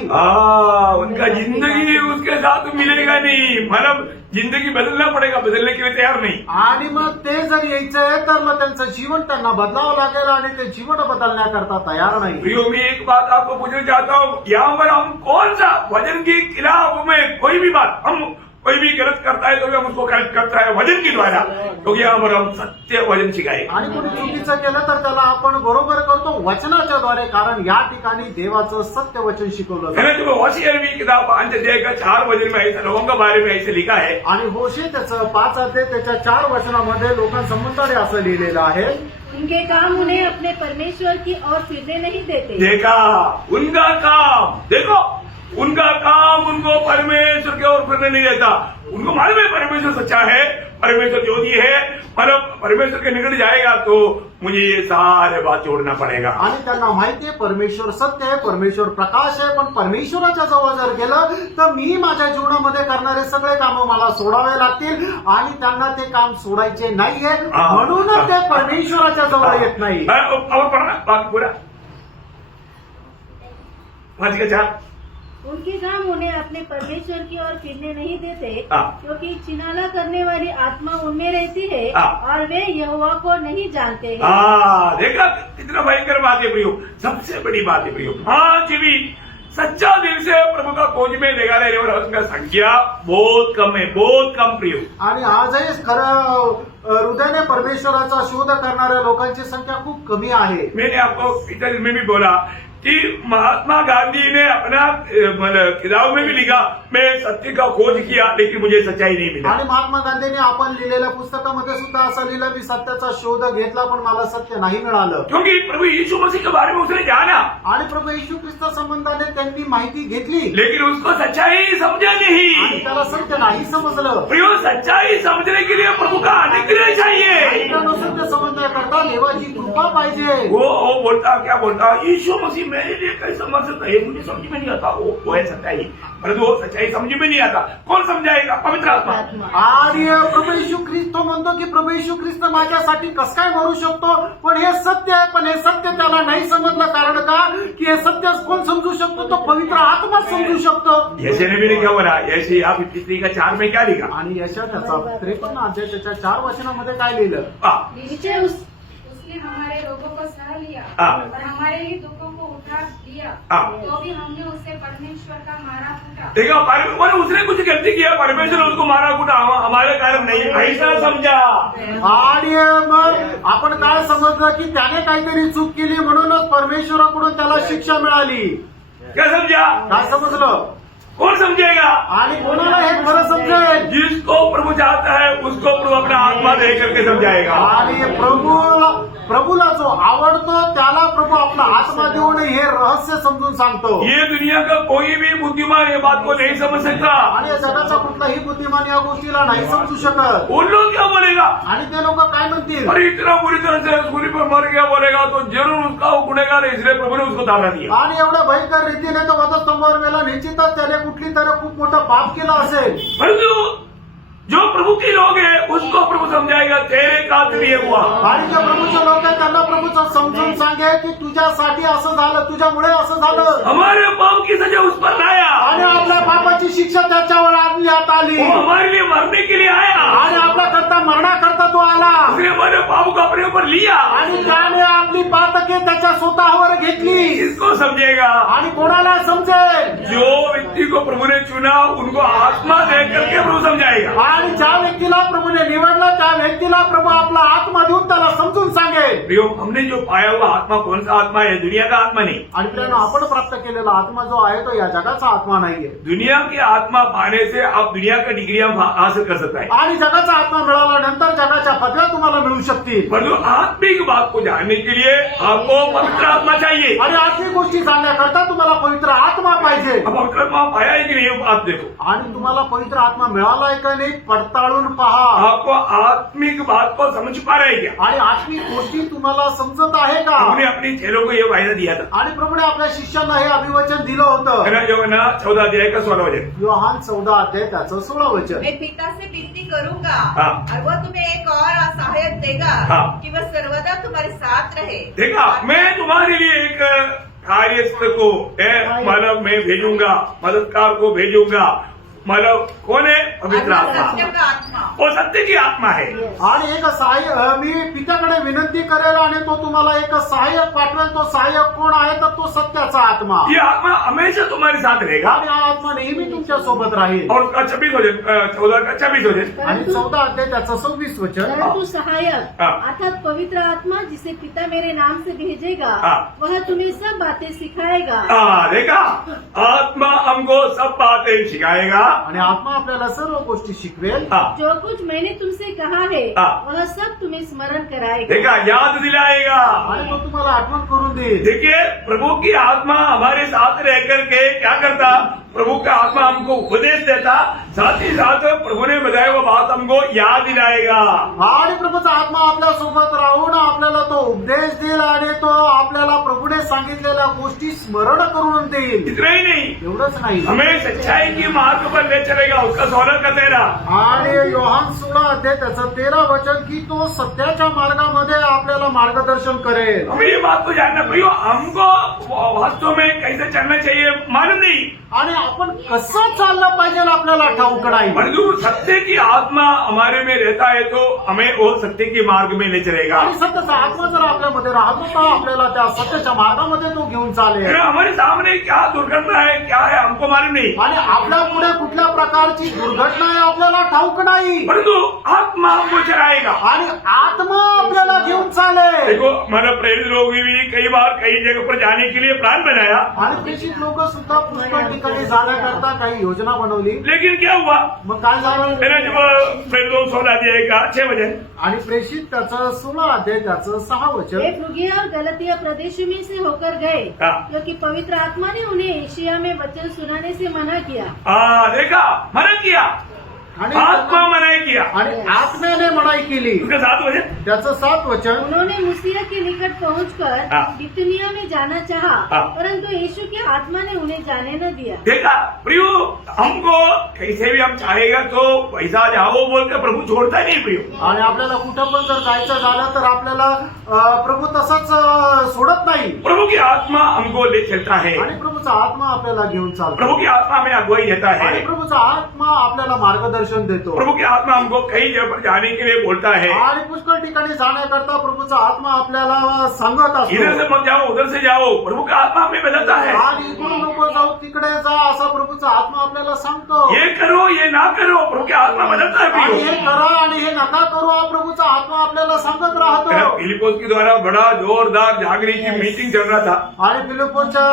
उनका जिंदगी उसके साथ मिलेगा नहीं, मतलब जिंदगी बदलना पड़ेगा, बदलने के लिए तैयार नहीं. आणि मग ते जर यायचंय तर मग त्यांचं जीवन त्यांना बदलावं लागेल आणि ते जीवन बदलण्याकरता तयार नाही. प्रियो, मैं एक बात आपको पूछना चाहता हूँ, यहाँ पर हम कौन सा वचन के खिलाफ में कोई भी बात, हम कोई भी गलत करता है तो भी हम उसको करेक्ट करता है वचन के द्वारा, क्योंकि यहाँ पर हम सत्य वचन सिखाए. आणि कोणी चुकीचं केलं तर त्याला आपण बरोबर करतो वचनाच्या द्वारे, कारण या ठिकाणी देवाचं सत्य वचन शिकवलं जातं. जब होशियार की किताब 5 अध्याय का 4 वचन में ऐसे लोगों के बारे में ऐसे लिखा है. आणि होशे त्याचं 5 अध्याय त्याच्या 4 वचनामध्ये लोकांसंबंधाने असं लिहिलेलं आहे. उनके काम उन्हें अपने परमेश्वर की ओर फिरने नहीं देते. देखा, उनका काम, देखो उनका काम उनको परमेश्वर की ओर फिरने नहीं देता. उनको मालूम है परमेश्वर सच्चा है, परमेश्वर ज्योति है, मतलब परमेश्वर के निकट जाएगा तो मुझे ये सारे बात छोड़ना पड़ेगा. आणि त्यांना माहिती आहे परमेश्वर सत्य आहे, परमेश्वर प्रकाश आहे, पण परमेश्वराच्या जवळ जर गेलं तर मी माझ्या जीवनामध्ये करणारे सगळे कामं मला सोडावे लागतील आणि त्यांना ते काम सोडायचे नाहीये, म्हणूनच ते परमेश्वराच्या जवळ येत नाही. और पढ़ना बाकी पूरा 5 का 4. उनके काम उन्हें अपने परमेश्वर की ओर फिरने नहीं देते, क्योंकि चिनाला करने वाली आत्मा उनमें रहती है और वे यहोवा को नहीं जानते हैं. देखा कितना भयंकर बात है प्रियो, सबसे बड़ी बात है प्रियो. 5 भी सच्चा दिल से प्रभु का खोज में लगा रहे और उनका संख्या बहुत कम है, बहुत कम प्रियो. आणि आजही खरं हृदयाने परमेश्वराचा शोध करणाऱ्या लोकांची संख्या खूप कमी आहे. मैंने आपको इधर में भी बोला कि महात्मा गांधी ने अपना किताब में भी लिखा, मैं सत्य का खोज किया लेकिन मुझे सच्चाई नहीं मिला. आणि महात्मा गांधीने आपण लिहिलेल्या पुस्तकामध्ये सुद्धा असं लिहिलं मी सत्याचा शोध घेतला पण मला सत्य नाही मिळालं. क्योंकि प्रभु यीशु मसीह के बारे में उसने जाना आणि प्रभू येशू ख्रिस्ता संबंधाने त्यांनी माहिती घेतली लेकिन उसको सच्चाई समझा नहीं. आणि त्याला सत्य नाही समजलं. प्रियो, सच्चाई समझने के लिए प्रभु का अनुग्रह चाहिए. सत्य समजण्याकरता त्याकरता देवाची कृपा पाहिजे. वो बोलता क्या बोलता, यीशु मसीह मेरे लिए कैसा मर सकता है, मुझे समझ में नहीं आता. वो है सच्चाई, परंतु वो सच्चाई समझ में नहीं आता. कौन समजाएगा? पवित्र आत्मा. आणि प्रभू येशू ख्रिस्त तो म्हणतो की प्रभू येशू ख्रिस्त माझ्यासाठी कसं काय मरू शकतो, पण हे सत्य आहे. पण हे सत्य त्याला नाही समजलं. कारण का की हे सत्य कोण समजू शकतो? तो पवित्र आत्मा समजू शकतो. यशे नबी ने क्या बोला? यशायाह 53 का 4 में क्या लिखा? आणि यशा त्याचा 53 अध्याय त्याच्या 4 वचनामध्ये काय लिहिलं? नीचे उसने हमारे रोगों को सह लिया हाँ। और हमारे ही दुखों को उठा दिया, हाँ। तो भी हमने उसे परमेश्वर का मारा कूटा. देखा, उसने कुछ गलती किया, परमेश्वर उसको मारा कूटा, हमारे कारण नहीं, ऐसा समझा. आणि मग आपण काय समजलं की त्याने काहीतरी चूक केली म्हणूनच परमेश्वराकडून त्याला शिक्षा मिळाली. क्या समझा? काय समजलं? कौन समझेगा? आणि कोणाला हे खरं समजेल? जिसको प्रभु चाहता है उसको प्रभु अपना आत्मा दे करके समझाएगा. आणि प्रभूला जो आवडतो त्याला प्रभू आपला आत्मा देऊन हे रहस्य समजून सांगतो. ये दुनिया का कोई भी बुद्धिमान ये बात को नहीं समझ सकता. आणि या जगाचा कुठलाही बुद्धिमान या गोष्टीला नाही समजू शकत. उन लोग क्या बोलेगा? आणि ते लोक काय म्हणतील? अरे इतना बुरी तरह से सूर्य पर मर गया बोलेगा तो जरूर उसका वो गुनेगार है, इसलिए प्रभु ने उसको दाना दिया. आणि एवढ्या भयंकर रीतीने तो वधस्तंभावर मेला, निश्चितच त्याने कुठली तरी खूप मोठं पाप केलं असेल. परंतु जो प्रभु के लोग हैं उसको प्रभु समझाएगा तेरे खातिर ये हुआ. आणि जे प्रभूचे लोक आहेत त्यांना प्रभूचं समजून सांगे की तुझ्यासाठी असं झालं, तुझ्यामुळे असं झालं. हमारे पाप की सजा उस पर लाया आणि आपल्या पापाची शिक्षा त्याच्यावर आणण्यात आली. वो हमारे लिए मरने के लिए आया. आणि आपला करता मरणाकरता तो आला. उसने हमारे पाप को अपने ऊपर लिया. आणि त्याने आपली पातके त्याच्या स्वतःवर घेतली. किसको समझेगा? आणि कोणाला समजेल? जो व्यक्ति को प्रभु ने चुना उनको आत्मा दे करके प्रभु समझाएगा. आणि ज्या व्यक्तीला प्रभूने निवडलं त्या व्यक्तीला प्रभू आपला आत्मा देऊन त्याला समजून सांगेल. प्रियो, हमने जो पाया हुआ आत्मा कौन सा आत्मा है? दुनिया का आत्मा नहीं. आणि प्रियानो, आपण प्राप्त केलेला आत्मा जो आहे तो या जगाचा आत्मा नाहीये. दुनिया की आत्मा पाने से आप दुनिया का डिग्रियां हासिल कर सकता है, आणि जगाचा आत्मा मिळाल्यानंतर जगाच्या पदव्या तुम्हाला मिळू शकतील. परंतु आत्मिक बात को जानने के लिए आपको पवित्र आत्मा चाहिए. आणि आत्मिक गोष्टी जाणण्याकरता तुम्हाला पवित्र आत्मा पाहिजे. अब पवित्र आत्मा पाया है कि नहीं, ये बात देखो. आणि तुम्हाला पवित्र आत्मा मिळालाय का नाही पडताळून पहा. आपको आत्मिक बात को समझ पा रहे क्या? आणि आत्मिक गोष्टी तुम्हाला समजत आहे का? हमने अपनी चेलों को ये वायदा दिया था. आणि प्रभूने आपल्या शिष्यांना हे अभिवचन दिलं होतं. योहाना 14 अध्याय का 16 वचन. योहान 14 अध्याय त्याचं 16 वचन. मैं पिता से विनती करूंगा हाँ। और वो तुम्हें एक और सहायक देगा हाँ। कि वह सर्वदा तुम्हारे साथ रहे. देखा, मैं तुम्हारे लिए एक कार्यस्थ को मतलब मैं भेजूंगा, मददगार को भेजूंगा. मतलब कौन है? पवित्र सत्य आत्मा. का आत्मा. वो सत्य की आत्मा है. आणि एक सहाय्य मी पित्याकडे विनंती करेल आणि तो तुम्हाला एक सहाय्यक पाठवेल. तो सहाय्यक कोण आहे? तर तो सत्याचा आत्मा. ये आत्मा हमेशा तुम्हारे साथ रहेगा. आणि हा आत्मा नेहमी तुमच्या सोबत राहील. और उसका 26 वचन 14 का 26 वचन. आणि 14 अध्याय त्याचं 26 वचन. परंतु सहायक हाँ। अर्थात पवित्र आत्मा जिसे पिता मेरे नाम से भेजेगा हाँ। वह तुम्हें सब बातें सिखाएगा. देखा, आत्मा हमको सब बातें सिखाएगा. आणि आत्मा आपल्याला सर्व गोष्टी शिकवेल. जो कुछ मैंने तुमसे कहा है हाँ। वह सब तुम्हें स्मरण कराएगा. देखा, याद दिलाएगा. आणि तो तुम्हाला आठवण करून देईल. देखिए, प्रभु की आत्मा हमारे साथ रह करके क्या करता? प्रभु का आत्मा हमको उपदेश देता, साथ ही साथ प्रभु ने बताया वो बात हमको याद दिलाएगा. आणि प्रभूचा आत्मा आपल्या सोबत राहून आपल्याला तो उपदेश देईल आणि तो आपल्याला प्रभूने सांगितलेल्या गोष्टी स्मरण करून देईल. इतना ही नहीं, एवढंच नाही, हमें सच्चाई की मार्ग पर ले चलेगा. उसका 16 का 13. आणि योहान 16 अध्याय त्याचं 13 वचन की तो सत्याच्या मार्गामध्ये आपल्याला मार्गदर्शन करेल. हमें ये बात को जानना भैया, हमको वास्तव में कैसे चलना चाहिए मालूम नहीं, आणि आपण कसं चाललं पाहिजे आपल्याला ठाऊक नाही. परंतु सत्य की आत्मा हमारे में रहता है तो हमें वो सत्य के मार्ग में ले चलेगा. आणि सत्याचा आत्मा जर आपल्यामध्ये राहत होता आपल्याला त्या सत्याच्या मार्गामध्ये तो घेऊन चालेल. फिर हमारे सामने क्या दुर्घटना है, क्या है, हमको मालूम नहीं, आणि आपल्या पुढे कुठल्या प्रकारची दुर्घटना आहे आपल्याला ठाऊक नाही. परंतु आत्मा हमको चलाएगा. आणि आत्मा आपल्याला घेऊन चालेल. देखो, हमारा प्रेरित लोग भी कई बार कई जगह पर जाने के लिए प्लान बनाया, आणि प्रेषित लोक सुद्धा पुष्कळ ठिकाणी जाण्याकरता काही योजना बनवली. लेकिन क्या हुआ? मग काय झालं? मेरा जब प्रेरित 16 अध्याय का 6 वचन. आणि प्रेषित त्याचं 16 अध्याय त्याचं 6 वचन. वे फ्रुगिया और गलतिया प्रदेशों में से होकर गए हाँ। क्योंकि पवित्र आत्मा ने उन्हें एशिया में वचन सुनाने से मना किया. देखा, मना किया. आत्मा मनाई किया आणि आत्म्याने मनाई केली. उसका 7 वचन. त्याचं 7 वचन. उन्होंने मूसिया के निकट पहुंचकर हाँ। बितुनिया में जाना चाहा, हाँ। परंतु यीशु की आत्मा ने उन्हें जाने न दिया. देखा प्रियो, हमको कैसे भी हम चाहेगा तो वैसा जाओ बोलकर प्रभु छोड़ता ही नहीं प्रियो. आणि आपल्याला कुठं पण जर जायचं झालं तर आपल्याला प्रभू तसंच सोडत नाही. प्रभु की आत्मा हमको ले चलता है. आणि प्रभूचा आत्मा आपल्याला घेऊन चालतो. प्रभु की आत्मा हमें अगुवाई देता आणि है. प्रभूचा आत्मा आपल्याला मार्गदर्शन देतो. प्रभु की आत्मा हमको कई जगह पर जाने के लिए बोलता है. आणि पुष्कळ ठिकाणी जाण्याकरता प्रभूचा आत्मा आपल्याला सांगत इधर से असतो. मत जाओ, उधर से जाओ. प्रभु का आत्मा हमें बताता है. आणि इकडून नको जाऊ तिकडे जा असा प्रभूचा आत्मा आपल्याला सांगतो. ये करो, ये ना करो. प्रभु की आत्मा बताता है आणि हे प्रियो. करा आणि हे नका करू हा प्रभूचा आत्मा आपल्याला सांगत राहतो. फिलिपोस के द्वारा बड़ा जोरदार जागरण की मीटिंग चल रहा था. आणि फिलिपोच्या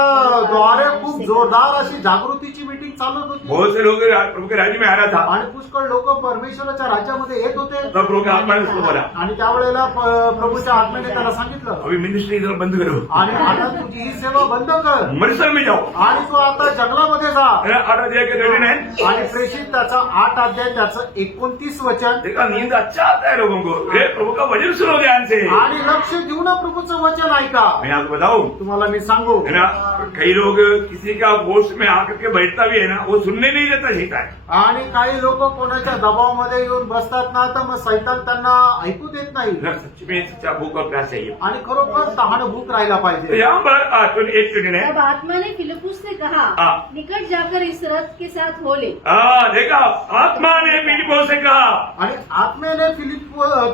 द्वारे खूप जोरदार अशी जागृतीची मीटिंग चालत होती. बहुत से लोग प्रभु के राज्य में आ रहा था. आणि पुष्कळ लोक परमेश्वराच्या राज्यामध्ये येत होते. तब प्रभु के आत्मा ने उसको बोला, आणि त्यावेळेला प्रभूच्या आत्म्याने त्याला सांगितलं, अभी मिनिस्ट्री इधर बंद करो, आणि आता तुझी ही सेवा बंद कर मरुस्थल में जाओ. आणि तू आता जंगलामध्ये जा. 8 अध्याय के 39. आणि प्रेषित त्याचा 8 अध्याय त्याचं 29 वचन. देखा नींद अच्छा आता है लोगों को. ये प्रभु का वचन सुनो ध्यान से. आणि लक्ष देऊ ना प्रभूचं वचन ऐका. मैं आपको बताऊं, तुम्हाला मी सांगू, है ना, कई लोग किसी का पोस्ट में आकर के बैठता भी है ना, वो सुनने नहीं देता सीखता है. आणि काही लोक कोणाच्या दबावामध्ये येऊन बसतात ना तर मग सैतान त्यांना ऐकू देत नाही. सच में सच्चा भूख और प्यास चाहिए. आणि खरोखर तहान भूक राहायला तो पाहिजे. यहाँ पर 28 तब आत्मा ने फिलिपुस से कहा, हाँ। निकट जाकर इस रथ के साथ हो ले. देखा, आत्मा ने फिलिपोस से कहा. आणि आत्म्याने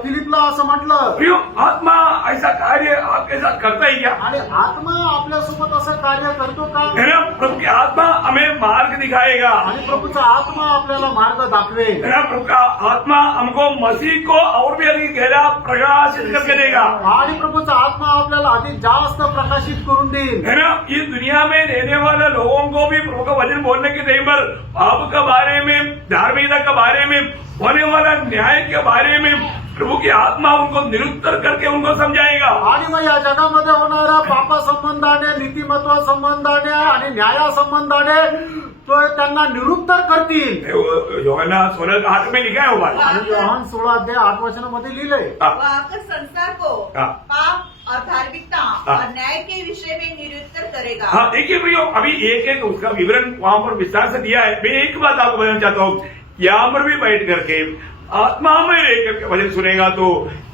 फिलिपला असं म्हटलं. प्रियो, आत्मा ऐसा कार्य आपके साथ करता ही क्या? आणि आत्मा आपल्यासोबत असं कार्य करतो का? है ना, प्रभु की आत्मा हमें मार्ग दिखाएगा. आणि प्रभूचा आत्मा आपल्याला मार्ग दाखवेल. है ना, प्रभु का आत्मा हमको मसीह को और भी अधिक गहरा प्रकाशित करके देगा. आणि प्रभूचा आत्मा आपल्याला अधिक जास्त प्रकाशित करून देईल. है ना, इस दुनिया में रहने वाले लोगों को भी प्रभु का वचन बोलने के टाइम पर पाप के बारे में, धार्मिकता के बारे में, होने वाला न्याय के बारे में प्रभु की आत्मा उनको निरुत्तर करके उनको समझाएगा. आणि मग या जगामध्ये होणाऱ्या पापा संबंधाने, नीतिमत्व संबंधाने आणि न्याया संबंधाने तो त्यांना निरुत्तर करतील. यूहन्ना 16 का हाथ में लिखा है वो बात. आणि योहान 16 अध्याय 8 वचनामध्ये लिहिलंय. वह आकर संसार को हाँ। पाप और धार्मिकता हाँ। और न्याय के विषय में निरुत्तर करेगा. हाँ, देखिए प्रियो, अभी एक उसका विवरण वहां पर विस्तार से दिया है. मैं एक बात आपको बताना चाहता हूँ, यहाँ पर भी बैठ करके आत्मा में रह करके वचन सुनेगा तो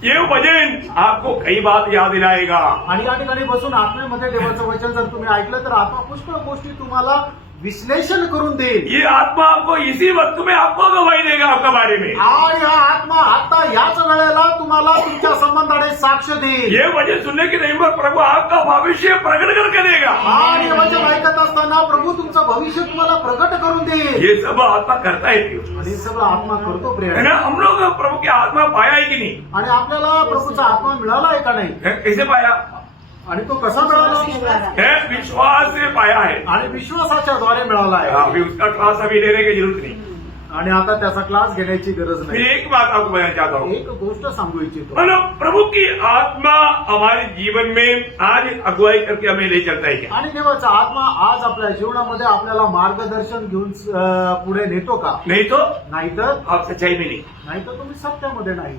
ये वचन आपको कई बात याद दिलाएगा. आणि या ठिकाणी बसून आत्म्यामध्ये देवाचं वचन जर तुम्ही ऐकलं तर आत्मा पुष्कळ गोष्टी तुम्हाला विश्लेषण करून देईल. ये आत्मा आपको इसी वक्त में आपको गवाही देगा आपका बारे में. आणि हा आत्मा आता याच वेळेला तुम्हाला तुमच्या संबंधाने साक्ष देईल. ये वचन सुनने के टाइम पर प्रभु आपका भविष्य प्रकट करके देगा. आणि हे वचन ऐकत असताना प्रभु तुमचं भविष्य तुम्हाला प्रकट करून देईल. ये सब आत्मा करता है प्रियो. आणि हे सगळं आत्मा करतो है प्रिय. ना, हम लोग प्रभु की आत्मा पाया है कि नहीं? आणि आपल्याला प्रभूचा आत्मा मिळाला आहे का नाही? कैसे पाया? आणि तो कसा मिळाला? है विश्वास से पाया है. आणि विश्वासाच्या द्वारे मिळाला आहे. अभी उसका क्लास अभी लेने की जरूरत नहीं. आणि आता त्याचा क्लास घेण्याची गरज मैं नाही. एक बात आपको बताना चाहता हूँ, एक गोष्ट सांगू इच्छितो. मतलब प्रभु की आत्मा हमारे जीवन में आज अगुवाई करके हमें ले चलता है क्या? आणि देवाचा आत्मा आज आपल्या जीवनामध्ये आपल्याला मार्गदर्शन घेऊन पुढे नेतो का? नहीं तो नाहीतर आप सच्चाई में नहीं. नाहीतर तुम्ही सत्यामध्ये नाही.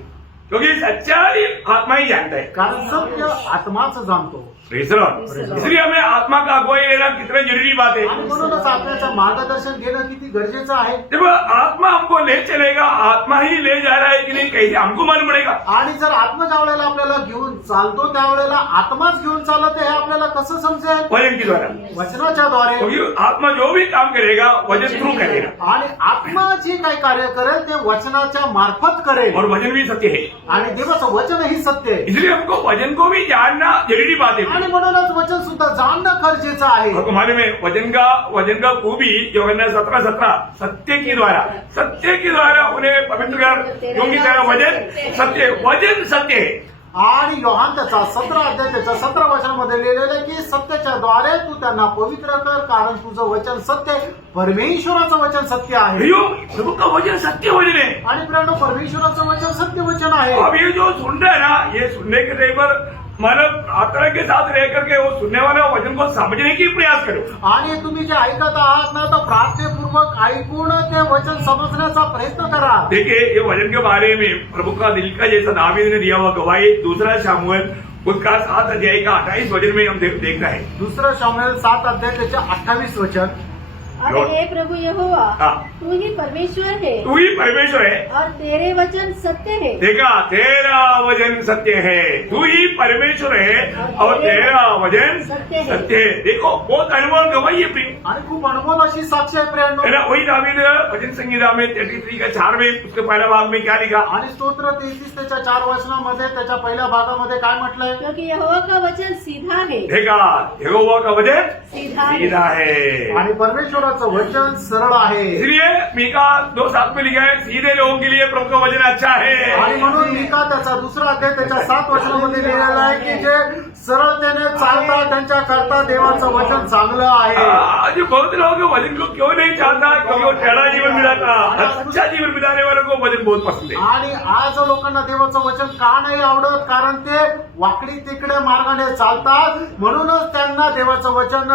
क्योंकि सच्चाई आत्मा ही जानता है. कारण सत्य आत्माच जाणतो. Praise the Lord. इसलिए हमें आत्मा का अगुवाई लेना कितना जरूरी बात है. आणि म्हणूनच आत्म्याचं मार्गदर्शन घेणं किती गरजेचं आहे. देखो, आत्मा हमको ले चलेगा, आत्मा ही ले जा रहा है कि नहीं कैसे हमको मालूम पड़ेगा. आणि जर आत्मा ज्या वेळेला आपल्याला घेऊन चालतो त्यावेळेला आत्माच घेऊन चालत आहे हे आपल्याला कसं समजेल? वचन के द्वारा. वचनाच्या द्वारे. क्योंकि आत्मा जो भी काम करेगा वचन थ्रू करेगा. आणि आत्मा जे काही कार्य करेल ते वचनाच्या मार्फत करेल. और वचन भी सत्य है. आणि देवाचं वचनही सत्य आहे. इसलिए हमको वचन को भी जानना जरूरी बात है. आणि म्हणूनच वचन सुद्धा जाणणं गरजेचं आहे. आपको मालूम है वचन का खूबी यूहन्ना 17:17 सत्य के द्वारा उन्हें पवित्र कर, क्योंकि तेरा वचन सत्य है. आणि योहान त्याचा 17 अध्याय त्याच्या 17 वचनामध्ये लिहिलेलं आहे की सत्याच्या द्वारे तू त्यांना पवित्र कर कारण तुझं वचन सत्य आहे. परमेश्वराचं वचन सत्य आहे. प्रियो, प्रभु का वचन सत्य वचन है. आणि प्रियानो परमेश्वराचं वचन सत्य वचन आहे. अब ये जो सुन रहे हैं ना, ये सुनने के टाइम पर मतलब प्रार्थना के साथ रह करके वो सुनने वाले वचन को समझने की प्रयास करो। आणि तुम्ही जे ऐकत आहात ना तर प्रार्थनेपूर्वक ऐकून ते वचन समजण्याचा प्रयत्न करा. देखिए ये वचन के बारे में प्रभु का दिल का जैसा दावीद ने दिया हुआ गवाही 2 शमूएल उसका 7 अध्याय का 28 वचन में हम देख रहे हैं। 2 शमूएल 7 अध्याय त्याचे 28 वचन. और हे प्रभु यहोवा, तू ही परमेश्वर है, तू ही परमेश्वर है और तेरे वचन सत्य है. देखा, तेरा वचन सत्य है, तू ही परमेश्वर है और तेरा वचन सत्य है. देखो बहुत अनुभव गवाही है प्रिय, आणि खूप अनुभवाची साक्ष आहे प्रियांनो. है ना. वही दावीद वचन संहिता में 33 का 4 में उसके पहला भाग में क्या लिखा, आणि स्तोत्र 33 त्याच्या 4 वचनामध्ये त्याच्या पहिल्या भागामध्ये काय म्हटलंय, क्योंकि यहोवा का वचन सीधा है. देखा यहोवा का वचन सीधा है. सीधा है. आणि परमेश्वराचं वचन सरळ आहे. इसलिए मीका 2:7 में लिखा है, सीधे लोगों के लिए प्रभु का वचन अच्छा आणि है. म्हणून मीका त्याचा 2 अध्याय त्याच्या 7 वचनामध्ये लिहिलेला आहे की जे सरळतेने चालतात त्यांच्या करता देवाचं वचन चांगलं आहे. आज बहुत लोग वचन को क्यों नहीं चाहता, क्योंकि वो टेढ़ा जीवन मिलाता, अच्छा जीवन मिलाने वालों को वचन बहुत पसंद है. आणि आज लोकांना देवाचं वचन का नाही आवडत, कारण ते वाकडी तिकडे मार्गाने चालतात, म्हणूनच त्यांना देवाचं वचन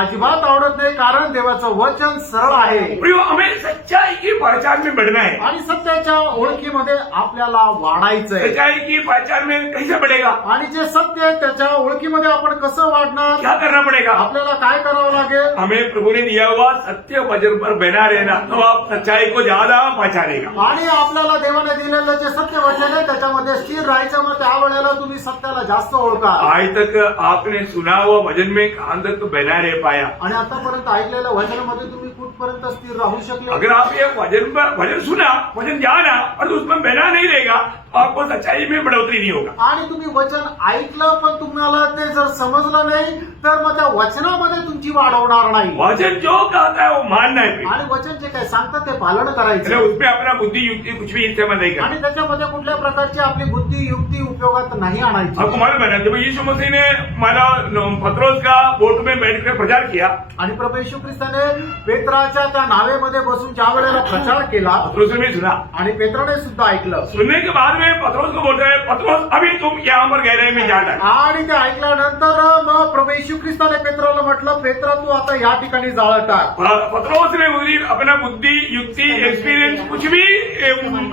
अजिबात आवडत नाही, कारण देवाचं वचन सरळ आहे. प्रियो, हमें सच्चाई की पहचान में बढ़ना है. आणि सत्याच्या ओळखीमध्ये आपल्याला वाढायचंय. सच्चाई की पहचान में कैसे बढ़ेगा, आणि जे सत्य आहे त्याच्या ओळखीमध्ये आपण कसं वाढणार, क्या करना पड़ेगा, आपल्याला काय करावं लागेल. हमें प्रभु ने दिया हुआ सत्य वचन पर बना रहना, तो आप सच्चाई को ज्यादा पहचानेगा. आणि आपल्याला देवाने दिलेलं जे सत्य वचन आहे त्याच्यामध्ये स्थिर राहायचं, मग त्यावेळेला तुम्ही सत्याला जास्त ओळखा. आज तक आपने सुना हुआ वचन में कहां तक बना रह पाया. आणि आतापर्यंत ऐकलेल्या वचनामध्ये तुम्ही कुठपर्यंत स्थिर राहू शकले. अगर आप ये वचन सुना, वचन जाना और उसमें बना नहीं रहेगा, आपको सच्चाई में बढ़ोतरी नहीं होगा. आणि तुम्ही वचन ऐकलं पण तुम्हाला ते जर समजलं नाही तर मग त्या वचनामध्ये तुमची वाढ होणार नाही. वचन जो कहता है वो मानना है. आणि वचन जे काही सांगतं ते पालन करायचं. मतलब उसमें अपना बुद्धि युक्ति कुछ भी इस्तेमाल नहीं करना. आणि त्याच्यामध्ये कुठल्या प्रकारची आपली बुद्धी युक्ती उपयोगात नाही आणायची. आपको मालूम है ना, जब यीशु मसीह ने माना पत्रोस का बोट में बैठकर प्रचार किया, आणि प्रभू येशू ख्रिस्ताने पेत्राच्या त्या नावेमध्ये बसून ज्या वेळेला प्रचार केला पत्रोस ने भी सुना. आणि पेत्राने सुद्धा ऐकलं. सुनने के बाद में पत्रोस को बोलते हैं, पत्रोस अभी तुम यहाँ पर गहराई में जा रहा आणि ते ऐकल्यानंतर मग प्रभू येशू ख्रिस्ताने पेत्राला म्हटलं, पेत्रा तू आता या ठिकाणी जाळं टाक. पत्रोस ने अपना बुद्धि युक्ति एक्सपीरियंस कुछ भी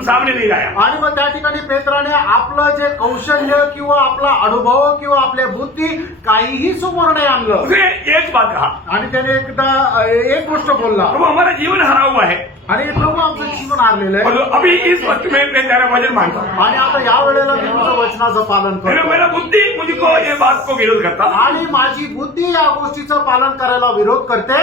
सामने नहीं लाया. आणि मग त्या ठिकाणी पेत्राने आपलं जे कौशल्य किंवा आपला अनुभव किंवा आपल्या बुद्धी काहीही समोर नाही आणलं. उसने एक बात कहा, आणि त्याने एकदा एक गोष्ट बोलला, प्रभु हमारा जीवन हरा हुआ है आणि प्रभू आमचं जीवन हारलेलं आहे. और अभी इस वक्त में मैं तेरा वचन मानता हूँ. आणि आता या वेळेला मी तुझं वचनाचं पालन करतो. मेरा बुद्धि मुझको ये बात को विरोध करता. आणि माझी बुद्धी या गोष्टीचं पालन करायला विरोध करते.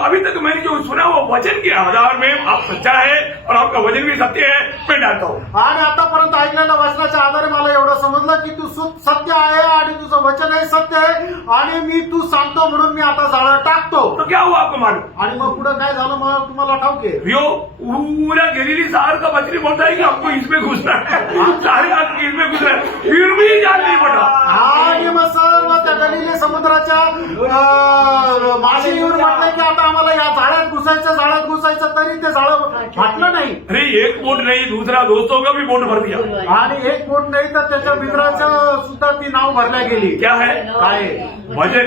अभी तक मैंने जो सुना वो वचन के आधार में आप सच्चा है और आपका वचन भी सत्य है, मैं डालता हूँ. आणि आतापर्यंत ऐकलेल्या वचनाच्या आधारे मला एवढं समजलं की तू सत्य आहे आणि तुझं वचन आहे सत्य आहे, आणि मी तू सांगतो म्हणून मी आता जाळं टाकतो. तो क्या हुआ आपको मालूम? आणि मग पुढे काय झालं मला तुम्हाला ठाऊक आहे. यो पूरा गलीली शहर का बकरी बोलता है कि आपको इसमें घुसना है, सारे आदमी इसमें घुस रहे हैं, फिर भी जान नहीं पड़ा. आणि मग सर्व त्या गलिले समुद्राच्या माशी येऊन म्हटलं की आता आम्हाला या जाळ्यात घुसायचं तरी ते जाळं फाटलं नाही. अरे एक बोट नहीं, दूसरा दोस्तों का भी बोट भर दिया. आणि एक बोट नाही तर त्याच्या मित्राचं सुद्धा ती नाव भरल्या गेली. क्या है? काय? वचन.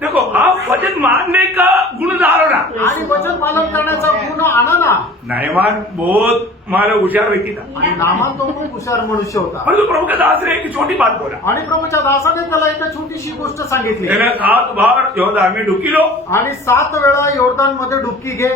देखो, आप वचन मानने का गुण धारो ना. आणि वचन पालन करण्याचा गुण आणा ना. नायमान बहुत मारा होशियार व्यक्ती था, आणि नामान तो खूप हुशार मनुष्य होता. परंतु प्रभु के दास ने एक छोटी बात बोला. आणि प्रभूच्या दासाने त्याला एक छोटीशी गोष्ट सांगितली. मैंने 7 बार योरदान में डुबकी लो, आणि 7 वेळा योर्दान मध्ये डुबकी घे.